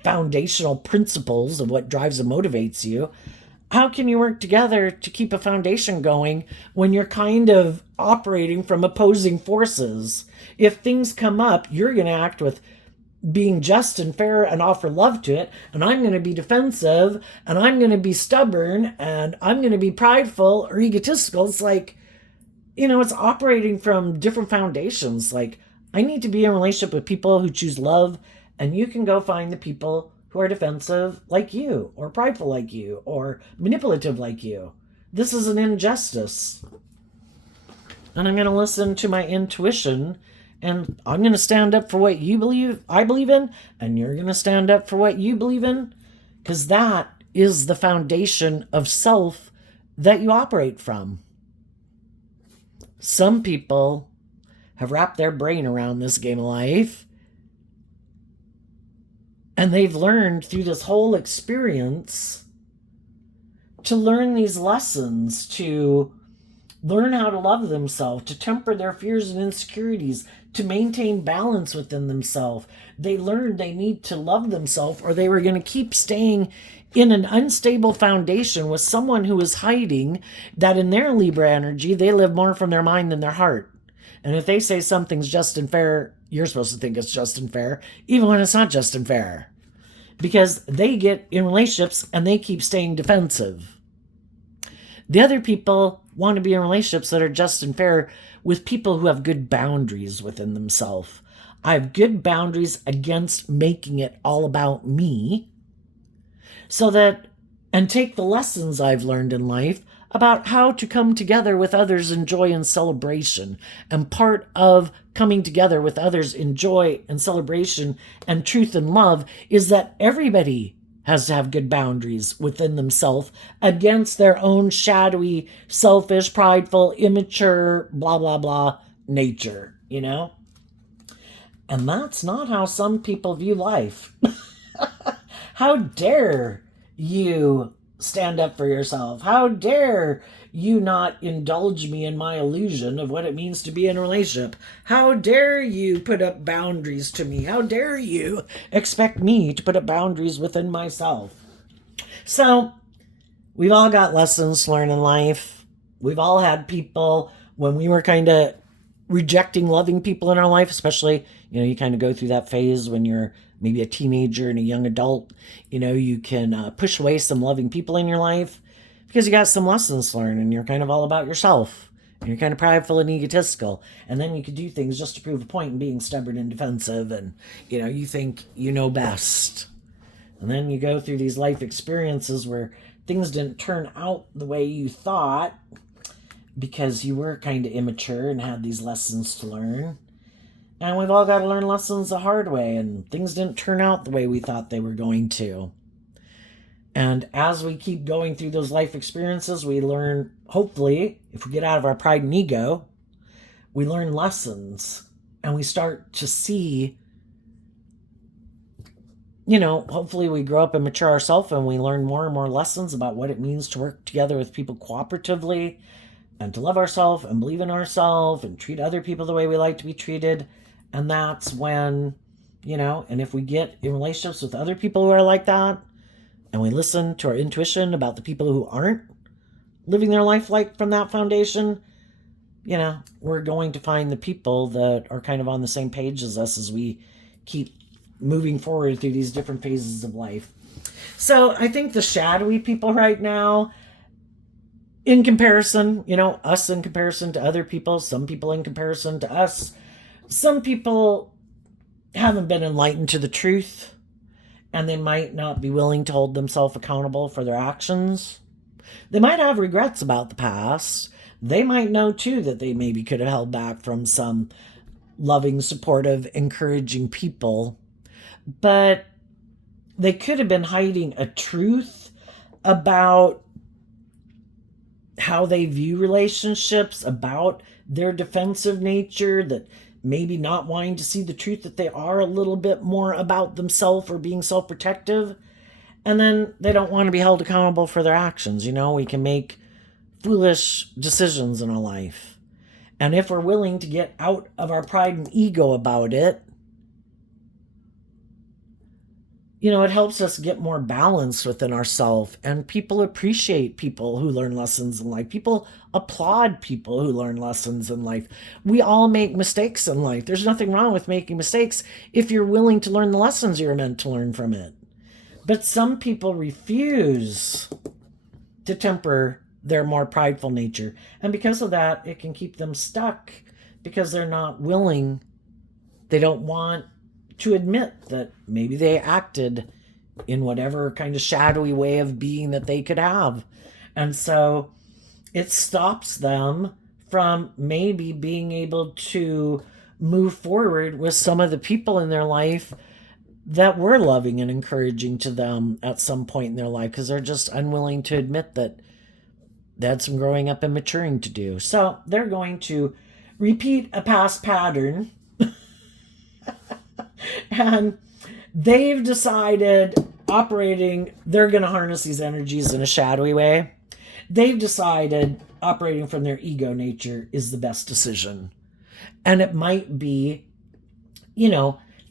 foundational principles of what drives and motivates you, how can you work together to keep a foundation going when you're kind of operating from opposing forces? If things come up, you're going to act with being just and fair and offer love to it, and I'm going to be defensive, and I'm going to be stubborn, and I'm going to be prideful or egotistical. It's like, it's operating from different foundations. Like, I need to be in a relationship with people who choose love, and you can go find the people who are defensive like you, or prideful like you, or manipulative like you. This is an injustice. And I'm going to listen to my intuition, and I'm going to stand up for what I believe in, and you're going to stand up for what you believe in, because that is the foundation of self that you operate from. Some people have wrapped their brain around this game of life, and they've learned through this whole experience to learn these lessons, to learn how to love themselves, to temper their fears and insecurities, to maintain balance within themselves. They learned they need to love themselves, or they were going to keep staying in an unstable foundation with someone who is hiding that in their Libra energy, they live more from their mind than their heart. And if they say something's just and fair, you're supposed to think it's just and fair, even when it's not just and fair. because they get in relationships and they keep staying defensive. The other people want to be in relationships that are just and fair with people who have good boundaries within themselves. I have good boundaries against making it all about me, so that, and take the lessons I've learned in life about how to come together with others in joy and celebration. And part of coming together with others in joy and celebration and truth and love is that everybody has to have good boundaries within themselves against their own shadowy, selfish, prideful, immature, blah, blah, blah nature, you know? And that's not how some people view life. How dare you stand up for yourself? How dare you not indulge me in my illusion of what it means to be in a relationship? How dare you put up boundaries to me? How dare you expect me to put up boundaries within myself? So, we've all got lessons to learn in life. We've all had people when we were kind of rejecting loving people in our life, especially, you kind of go through that phase when you're maybe a teenager and a young adult. You can push away some loving people in your life because you got some lessons to learn and you're kind of all about yourself. And you're kind of prideful and egotistical. And then you could do things just to prove a point and being stubborn and defensive. And, you think you know best. And then you go through these life experiences where things didn't turn out the way you thought because you were kind of immature and had these lessons to learn. And we've all got to learn lessons the hard way, and things didn't turn out the way we thought they were going to. And as we keep going through those life experiences, we learn, hopefully, if we get out of our pride and ego, we learn lessons, and we start to see, hopefully we grow up and mature ourselves, and we learn more and more lessons about what it means to work together with people cooperatively, and to love ourselves and believe in ourselves and treat other people the way we like to be treated. And that's when, and if we get in relationships with other people who are like that, and we listen to our intuition about the people who aren't living their life like from that foundation, we're going to find the people that are kind of on the same page as us as we keep moving forward through these different phases of life. So I think the shadowy people right now, in comparison, us in comparison to other people, some people in comparison to us, some people haven't been enlightened to the truth, and they might not be willing to hold themselves accountable for their actions. They might have regrets about the past. They might know, too, that they maybe could have held back from some loving, supportive, encouraging people. But they could have been hiding a truth about how they view relationships, about their defensive nature, that maybe not wanting to see the truth that they are a little bit more about themselves or being self-protective. And then they don't want to be held accountable for their actions. We can make foolish decisions in our life. And if we're willing to get out of our pride and ego about it, it helps us get more balance within ourselves. And people appreciate people who learn lessons in life. People applaud people who learn lessons in life. We all make mistakes in life. There's nothing wrong with making mistakes if you're willing to learn the lessons you're meant to learn from it. But some people refuse to temper their more prideful nature. And because of that, it can keep them stuck because they're not willing. They don't want to admit that maybe they acted in whatever kind of shadowy way of being that they could have. And so it stops them from maybe being able to move forward with some of the people in their life that were loving and encouraging to them at some point in their life, because they're just unwilling to admit that they had some growing up and maturing to do. So they're going to repeat a past pattern. And they've decided they're going to harness these energies in a shadowy way. They've decided operating from their ego nature is the best decision. And it might be,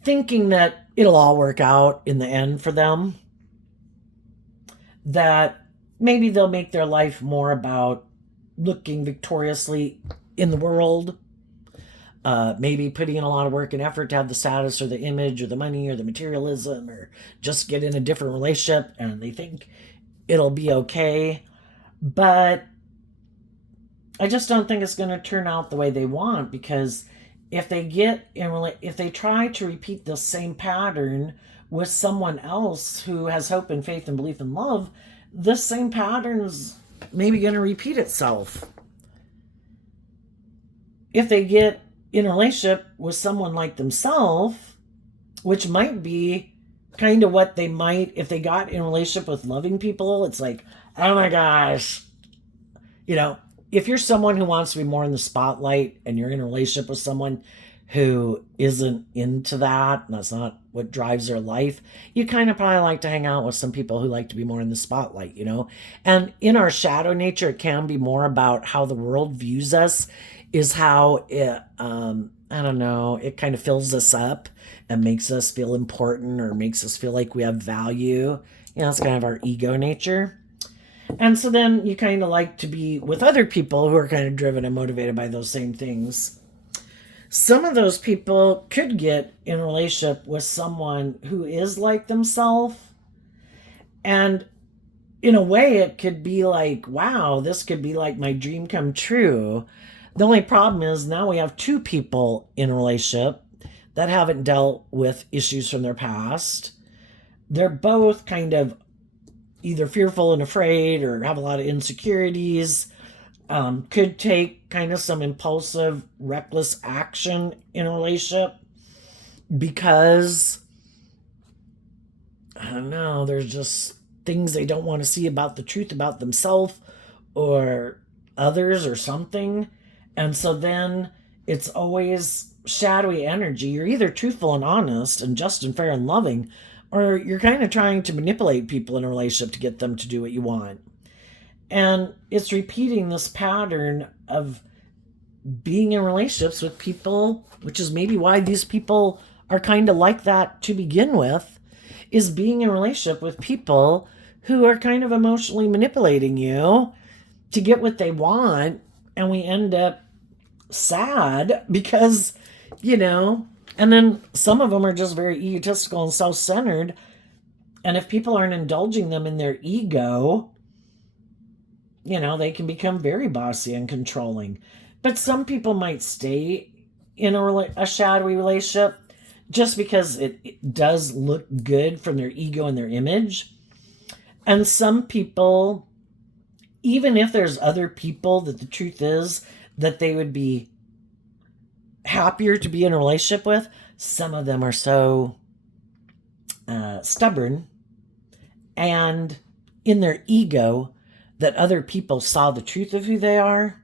thinking that it'll all work out in the end for them. That maybe they'll make their life more about looking victoriously in the world, maybe putting in a lot of work and effort to have the status or the image or the money or the materialism, or just get in a different relationship and they think it'll be okay. But I just don't think it's going to turn out the way they want, because if they if they try to repeat the same pattern with someone else who has hope and faith and belief and love, this same pattern's maybe going to repeat itself. If they get in a relationship with someone like themselves, which might be kind of what they might, if they got in a relationship with loving people, it's like, oh my gosh, if you're someone who wants to be more in the spotlight and you're in a relationship with someone who isn't into that, and that's not what drives their life, you kind of probably like to hang out with some people who like to be more in the spotlight, And in our shadow nature, it can be more about how the world views us, is how it, I don't know, it kind of fills us up and makes us feel important or makes us feel like we have value. It's kind of our ego nature. And so then you kind of like to be with other people who are kind of driven and motivated by those same things. Some of those people could get in a relationship with someone who is like themselves. And in a way, it could be like, wow, this could be like my dream come true. The only problem is now we have two people in a relationship that haven't dealt with issues from their past. They're both kind of either fearful and afraid or have a lot of insecurities, could take kind of some impulsive, reckless action in a relationship because, I don't know, there's just things they don't want to see about the truth about themselves or others or something. And so then it's always shadowy energy. You're either truthful and honest and just and fair and loving, or you're kind of trying to manipulate people in a relationship to get them to do what you want. And it's repeating this pattern of being in relationships with people, which is maybe why these people are kind of like that to begin with, is being in a relationship with people who are kind of emotionally manipulating you to get what they want. And we end up sad because, and then some of them are just very egotistical and self-centered. And if people aren't indulging them in their ego, they can become very bossy and controlling. But some people might stay in a shadowy relationship just because it does look good from their ego and their image. And some people, even if there's other people that the truth is that they would be happier to be in a relationship with, some of them are so stubborn and in their ego that other people saw the truth of who they are.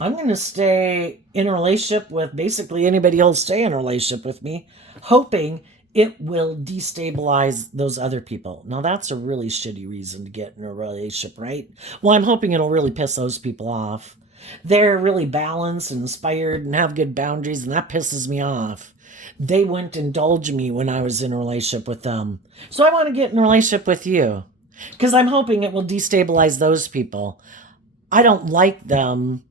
I'm going to stay in a relationship with basically anybody who'll stay in a relationship with me, hoping it will destabilize those other people. Now, that's a really shitty reason to get in a relationship, right? Well, I'm hoping it'll really piss those people off. They're really balanced and inspired and have good boundaries, and that pisses me off. They wouldn't indulge me when I was in a relationship with them. So I want to get in a relationship with you because I'm hoping it will destabilize those people. I don't like them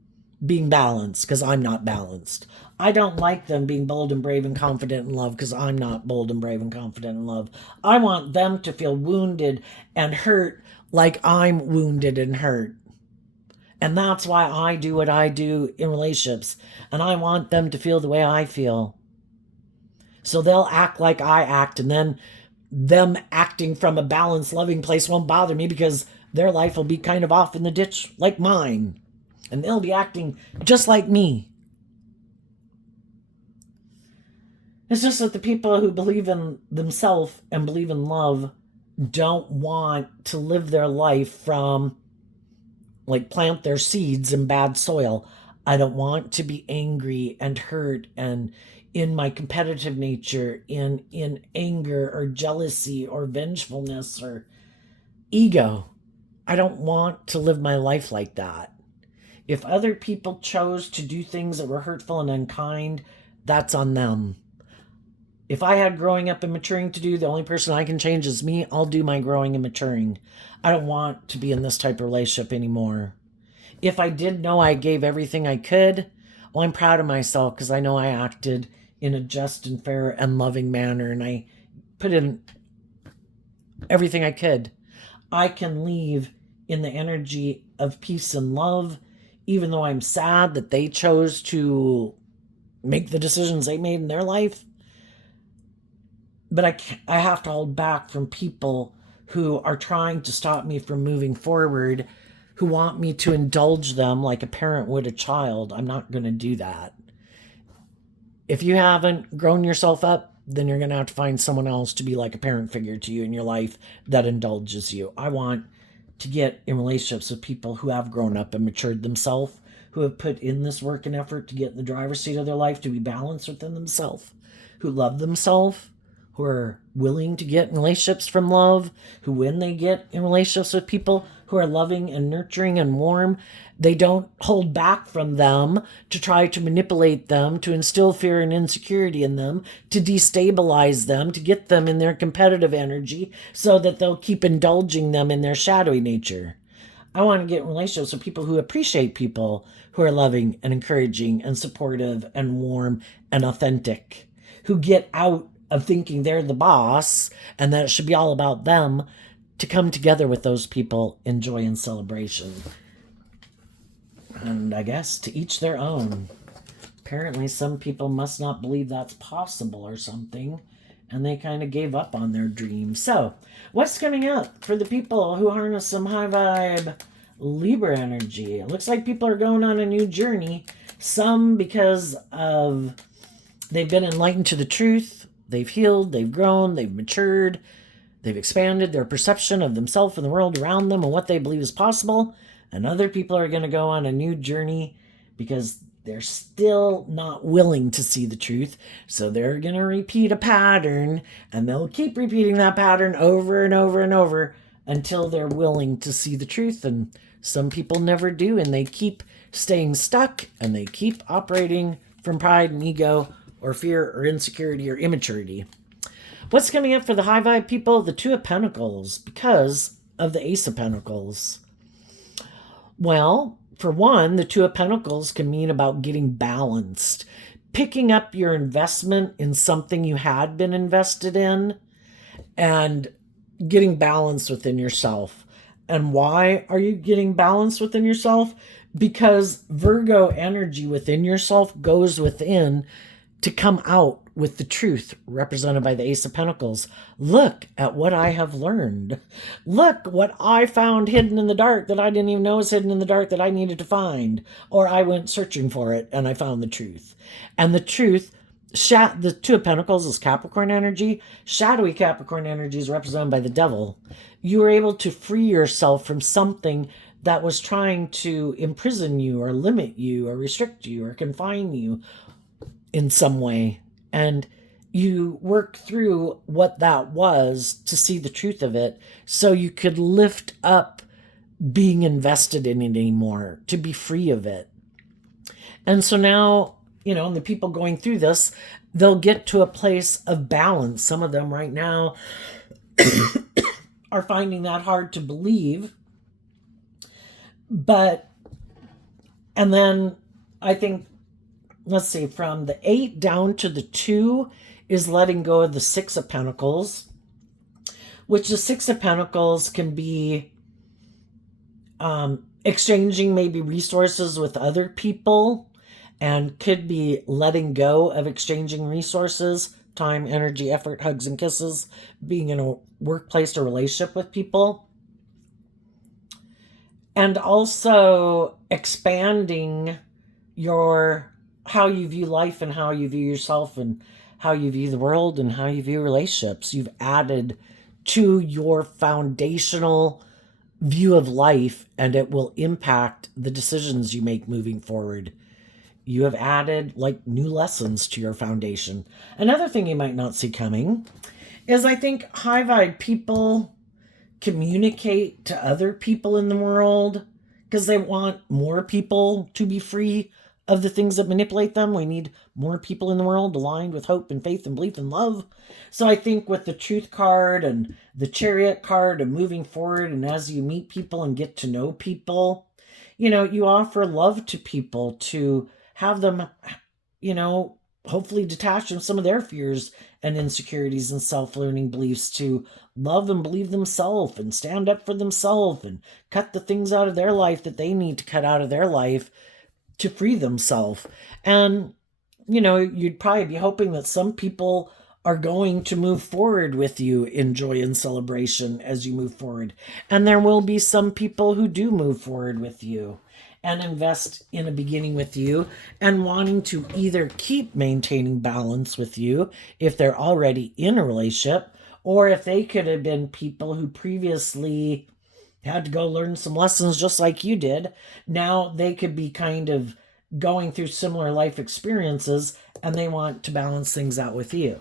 being balanced because I'm not balanced. I don't like them being bold and brave and confident in love because I'm not bold and brave and confident in love. I want them to feel wounded and hurt like I'm wounded and hurt. And that's why I do what I do in relationships. And I want them to feel the way I feel. So they'll act like I act, and then them acting from a balanced, loving place won't bother me because their life will be kind of off in the ditch like mine. And they'll be acting just like me. It's just that the people who believe in themselves and believe in love don't want to live their life from, like, plant their seeds in bad soil. I don't want to be angry and hurt and in my competitive nature, in anger or jealousy or vengefulness or ego. I don't want to live my life like that. If other people chose to do things that were hurtful and unkind, that's on them. If I had growing up and maturing to do, the only person I can change is me. I'll do my growing and maturing. I don't want to be in this type of relationship anymore. If I did know I gave everything I could, Well, I'm proud of myself because I know I acted in a just and fair and loving manner, and I put in everything I could. I can leave in the energy of peace and love, even though I'm sad that they chose to make the decisions they made in their life. But I have to hold back from people who are trying to stop me from moving forward, who want me to indulge them like a parent would a child. I'm not going to do that. If you haven't grown yourself up, then you're going to have to find someone else to be like a parent figure to you in your life that indulges you. I want to get in relationships with people who have grown up and matured themselves, who have put in this work and effort to get in the driver's seat of their life, to be balanced within themselves, who love themselves, who are willing to get in relationships from love, who, when they get in relationships with people who are loving and nurturing and warm, they don't hold back from them to try to manipulate them, to instill fear and insecurity in them, to destabilize them, to get them in their competitive energy so that they'll keep indulging them in their shadowy nature. I want to get in relationships with people who appreciate people who are loving and encouraging and supportive and warm and authentic, who get out of thinking they're the boss and that it should be all about them, to come together with those people in joy and celebration. And I guess to each their own. Apparently some people must not believe that's possible or something, and they kind of gave up on their dream. So what's coming up for the people who harness some high vibe Libra energy? It looks like people are going on a new journey, some because of they've been enlightened to the truth, they've healed, they've grown, they've matured, they've expanded their perception of themselves and the world around them and what they believe is possible. And other people are going to go on a new journey because they're still not willing to see the truth. So they're going to repeat a pattern, and they'll keep repeating that pattern over and over and over until they're willing to see the truth. And some people never do, and they keep staying stuck, and they keep operating from pride and ego or fear or insecurity or immaturity. What's coming up for the high vibe people? The Two of Pentacles, because of the Ace of Pentacles. Well, for one, the Two of Pentacles can mean about getting balanced, picking up your investment in something you had been invested in, and getting balanced within yourself. And why are you getting balanced within yourself? Because Virgo energy within yourself goes within to come out with the truth represented by the Ace of Pentacles. Look at what I have learned. Look what I found hidden in the dark that I didn't even know was hidden in the dark that I needed to find. Or I went searching for it and I found the truth. And the truth, the Two of Pentacles is Capricorn energy. Shadowy Capricorn energy is represented by the devil. You were able to free yourself from something that was trying to imprison you or limit you or restrict you or confine you in some way. And you work through what that was to see the truth of it so you could lift up being invested in it anymore, to be free of it. And so now, and the people going through this, they'll get to a place of balance. Some of them right now are finding that hard to believe. And then I think, let's see, from the 8 down to the 2 is letting go of the 6 of Pentacles, which the 6 of Pentacles can be exchanging maybe resources with other people, and could be letting go of exchanging resources, time, energy, effort, hugs and kisses, being in a workplace or relationship with people. And also expanding how you view life and how you view yourself and how you view the world and how you view relationships. You've added to your foundational view of life, and it will impact the decisions you make moving forward. You have added new lessons to your foundation. Another thing you might not see coming is, I think high vibe people communicate to other people in the world because they want more people to be free of the things that manipulate them. We need more people in the world aligned with hope and faith and belief and love. So I think with the Truth card and the Chariot card and moving forward, and as you meet people and get to know people, you offer love to people to have them, hopefully detach from some of their fears and insecurities and self-learning beliefs to love and believe themselves and stand up for themselves and cut the things out of their life that they need to cut out of their life to free themselves. And, you'd probably be hoping that some people are going to move forward with you in joy and celebration as you move forward. And there will be some people who do move forward with you and invest in a beginning with you and wanting to either keep maintaining balance with you if they're already in a relationship, or if they could have been people who previously had to go learn some lessons just like you did. Now they could be kind of going through similar life experiences and they want to balance things out with you.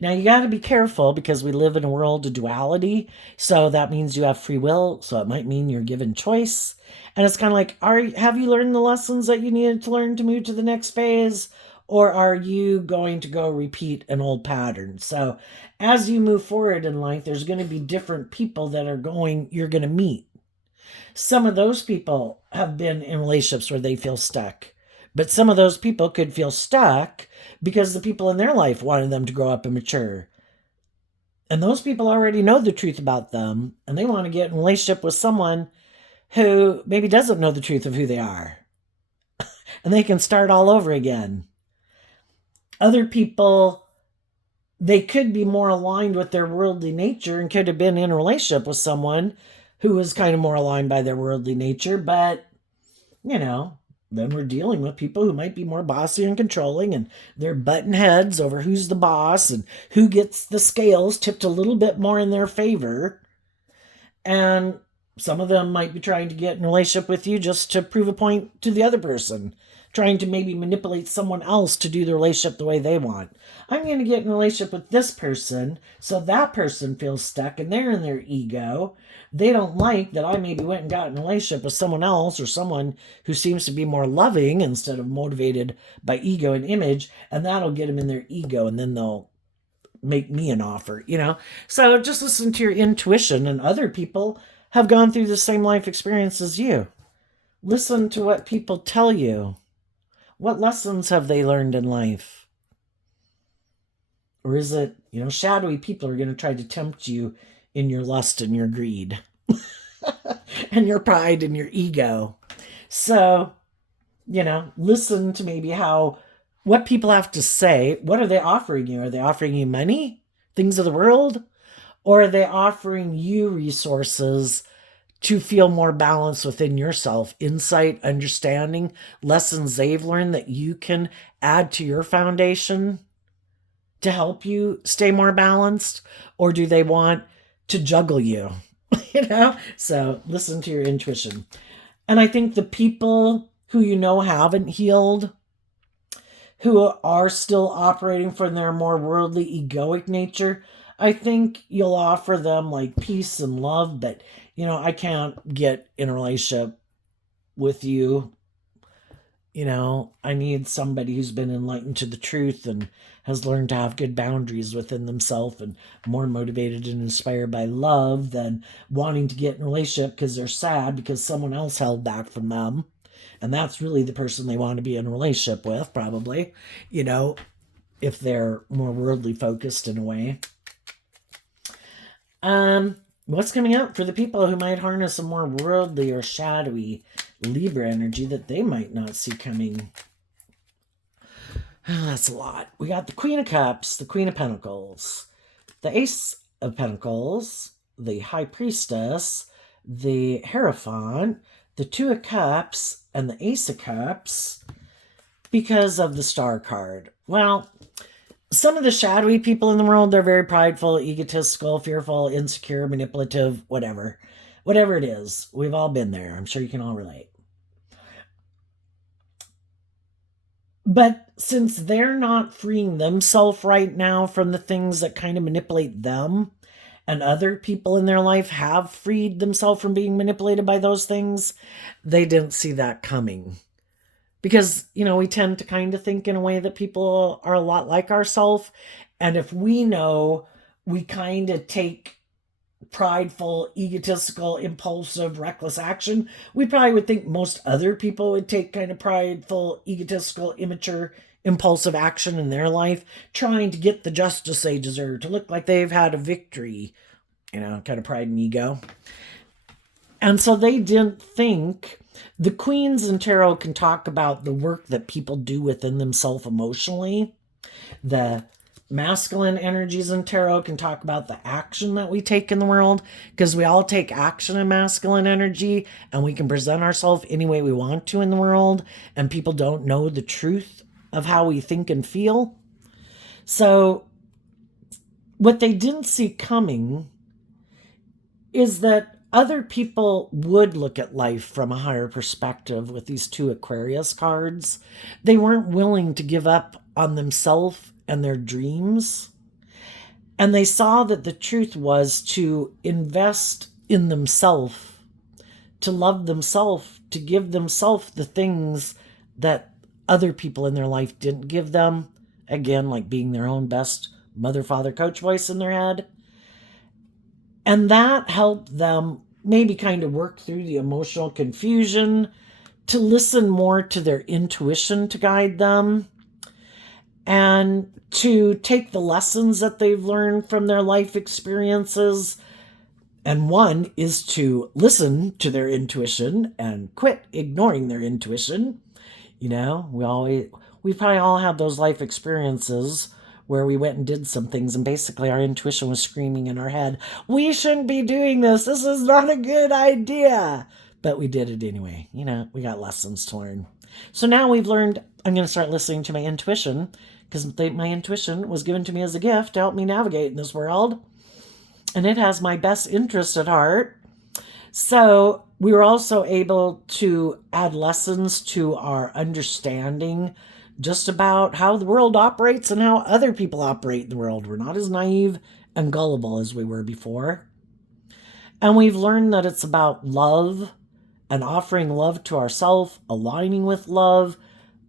Now you got to be careful because we live in a world of duality. So that means you have free will. So it might mean you're given choice. And it's kind of like, have you learned the lessons that you needed to learn to move to the next phase? Or are you going to go repeat an old pattern? So as you move forward in life, there's going to be different people that you're going to meet. Some of those people have been in relationships where they feel stuck. But some of those people could feel stuck because the people in their life wanted them to grow up and mature. And those people already know the truth about them, and they want to get in a relationship with someone who maybe doesn't know the truth of who they are. And they can start all over again. Other people, they could be more aligned with their worldly nature and could have been in a relationship with someone who was kind of more aligned by their worldly nature, but, then we're dealing with people who might be more bossy and controlling, and they're butting heads over who's the boss and who gets the scales tipped a little bit more in their favor. And some of them might be trying to get in a relationship with you just to prove a point to the other person, trying to maybe manipulate someone else to do the relationship the way they want. I'm going to get in a relationship with this person so that person feels stuck and they're in their ego. They don't like that I maybe went and got in a relationship with someone else or someone who seems to be more loving instead of motivated by ego and image, and that'll get them in their ego, and then they'll make me an offer, So just listen to your intuition, and other people have gone through the same life experience as you. Listen to what people tell you. What lessons have they learned in life? Or is it, shadowy people are going to try to tempt you in your lust and your greed and your pride and your ego. So, listen to maybe what people have to say. What are they offering you? Are they offering you money, things of the world? Or are they offering you resources to feel more balanced within yourself, insight, understanding, lessons they've learned that you can add to your foundation to help you stay more balanced? Or do they want to juggle you? So listen to your intuition. And I think the people who haven't healed, who are still operating from their more worldly, egoic nature, I think you'll offer them like peace and love, but I can't get in a relationship with you. I need somebody who's been enlightened to the truth and has learned to have good boundaries within themselves and more motivated and inspired by love than wanting to get in a relationship because they're sad because someone else held back from them. And that's really the person they want to be in a relationship with, probably, if they're more worldly focused in a way. What's coming up for the people who might harness a more worldly or shadowy Libra energy that they might not see coming? Oh, that's a lot. We got the Queen of Cups, the Queen of Pentacles, the Ace of Pentacles, the High Priestess, the Hierophant, the Two of Cups, and the Ace of Cups because of the Star card. Well, some of the shadowy people in the world, they're very prideful, egotistical, fearful, insecure, manipulative, whatever. Whatever it is. We've all been there. I'm sure you can all relate. But since they're not freeing themselves right now from the things that kind of manipulate them, and other people in their life have freed themselves from being manipulated by those things, they didn't see that coming. Because, we tend to kind of think in a way that people are a lot like ourselves. And if we know, we kind of take prideful, egotistical, impulsive, reckless action, we probably would think most other people would take kind of prideful, egotistical, immature, impulsive action in their life, trying to get the justice they deserve, to look like they've had a victory, kind of pride and ego. And so they didn't think. The queens in tarot can talk about the work that people do within themselves emotionally. The masculine energies in tarot can talk about the action that we take in the world, because we all take action in masculine energy, and we can present ourselves any way we want to in the world, and people don't know the truth of how we think and feel. So what they didn't see coming is that other people would look at life from a higher perspective with these two Aquarius cards. They weren't willing to give up on themselves and their dreams. And they saw that the truth was to invest in themselves, to love themselves, to give themselves the things that other people in their life didn't give them. Again, like being their own best mother, father, coach voice in their head. And that helped them maybe kind of work through the emotional confusion, to listen more to their intuition to guide them, and to take the lessons that they've learned from their life experiences. And one is to listen to their intuition and quit ignoring their intuition. We probably all had those life experiences where we went and did some things, and basically our intuition was screaming in our head, we shouldn't be doing this. This is not a good idea. But we did it anyway. We got lessons to learn. So now we've learned, I'm going to start listening to my intuition, because my intuition was given to me as a gift to help me navigate in this world. And it has my best interest at heart. So we were also able to add lessons to our understanding just about how the world operates and how other people operate in the world. We're not as naive and gullible as we were before. And we've learned that it's about love and offering love to ourselves, aligning with love,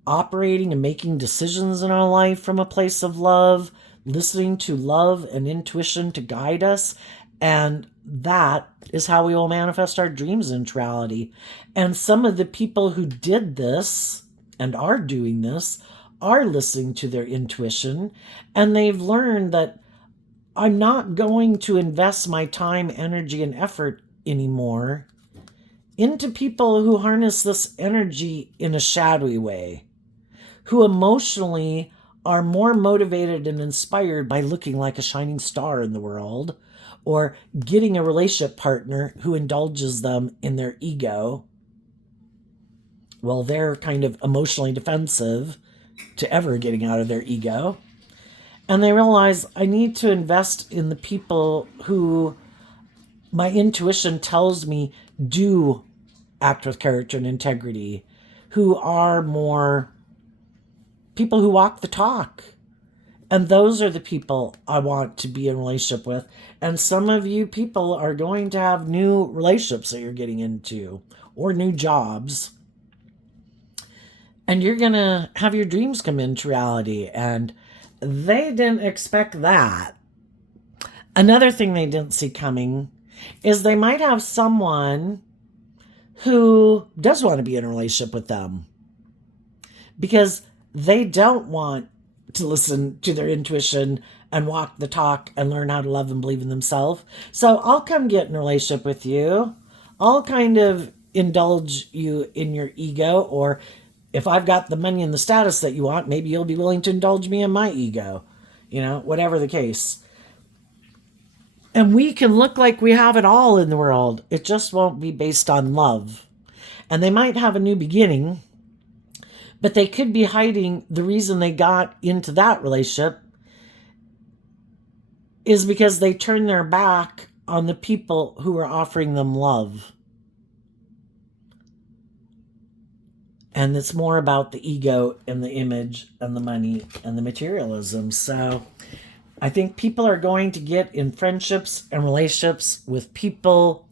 operating and making decisions in our life from a place of love, listening to love and intuition to guide us. And that is how we will manifest our dreams into reality. And some of the people who did this and are doing this are listening to their intuition, and they've learned that I'm not going to invest my time, energy, and effort anymore into people who harness this energy in a shadowy way, who emotionally are more motivated and inspired by looking like a shining star in the world, or getting a relationship partner who indulges them in their ego. Well, they're kind of emotionally defensive to ever getting out of their ego. And they realize I need to invest in the people who my intuition tells me do act with character and integrity, who are more people who walk the talk. And those are the people I want to be in a relationship with. And some of you people are going to have new relationships that you're getting into, or new jobs. And you're going to have your dreams come into reality. And they didn't expect that. Another thing they didn't see coming is they might have someone who does want to be in a relationship with them, because they don't want to listen to their intuition and walk the talk and learn how to love and believe in themselves. So I'll come get in a relationship with you. I'll kind of indulge you in your ego, or if I've got the money and the status that you want, maybe you'll be willing to indulge me in my ego, whatever the case. And we can look like we have it all in the world. It just won't be based on love. And they might have a new beginning, but they could be hiding the reason they got into that relationship is because they turned their back on the people who are offering them love. And it's more about the ego and the image and the money and the materialism. So I think people are going to get in friendships and relationships with people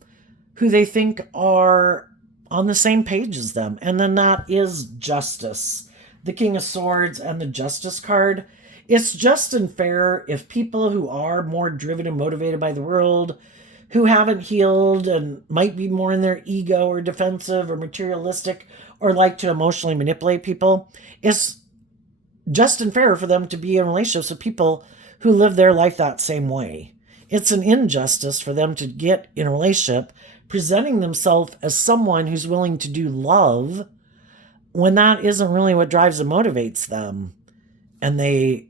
who they think are on the same page as them. And then that is justice. The King of Swords and the Justice card. It's just and fair if people who are more driven and motivated by the world, who haven't healed and might be more in their ego or defensive or materialistic or like to emotionally manipulate people, it's just and fair for them to be in relationships with people who live their life that same way. It's an injustice for them to get in a relationship presenting themselves as someone who's willing to do love when that isn't really what drives and motivates them. And they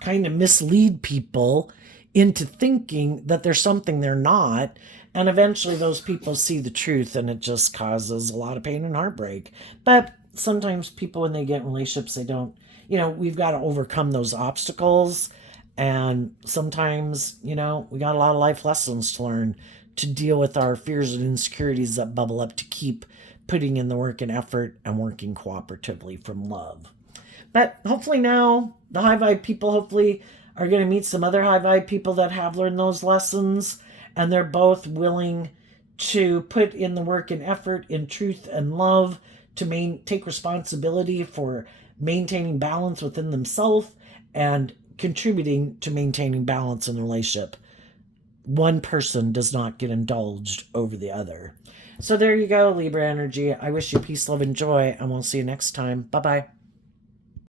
kind of mislead people into thinking that there's something they're not. And eventually those people see the truth and it just causes a lot of pain and heartbreak. But sometimes people, when they get in relationships, they don't, we've got to overcome those obstacles. And sometimes, we got a lot of life lessons to learn to deal with our fears and insecurities that bubble up, to keep putting in the work and effort and working cooperatively from love. But hopefully now the high vibe people hopefully are going to meet some other high vibe people that have learned those lessons, and they're both willing to put in the work and effort in truth and love to take responsibility for maintaining balance within themselves and contributing to maintaining balance in the relationship. One person does not get indulged over the other. So there you go, Libra energy. I wish you peace, love, and joy, and we'll see you next time. Bye-bye.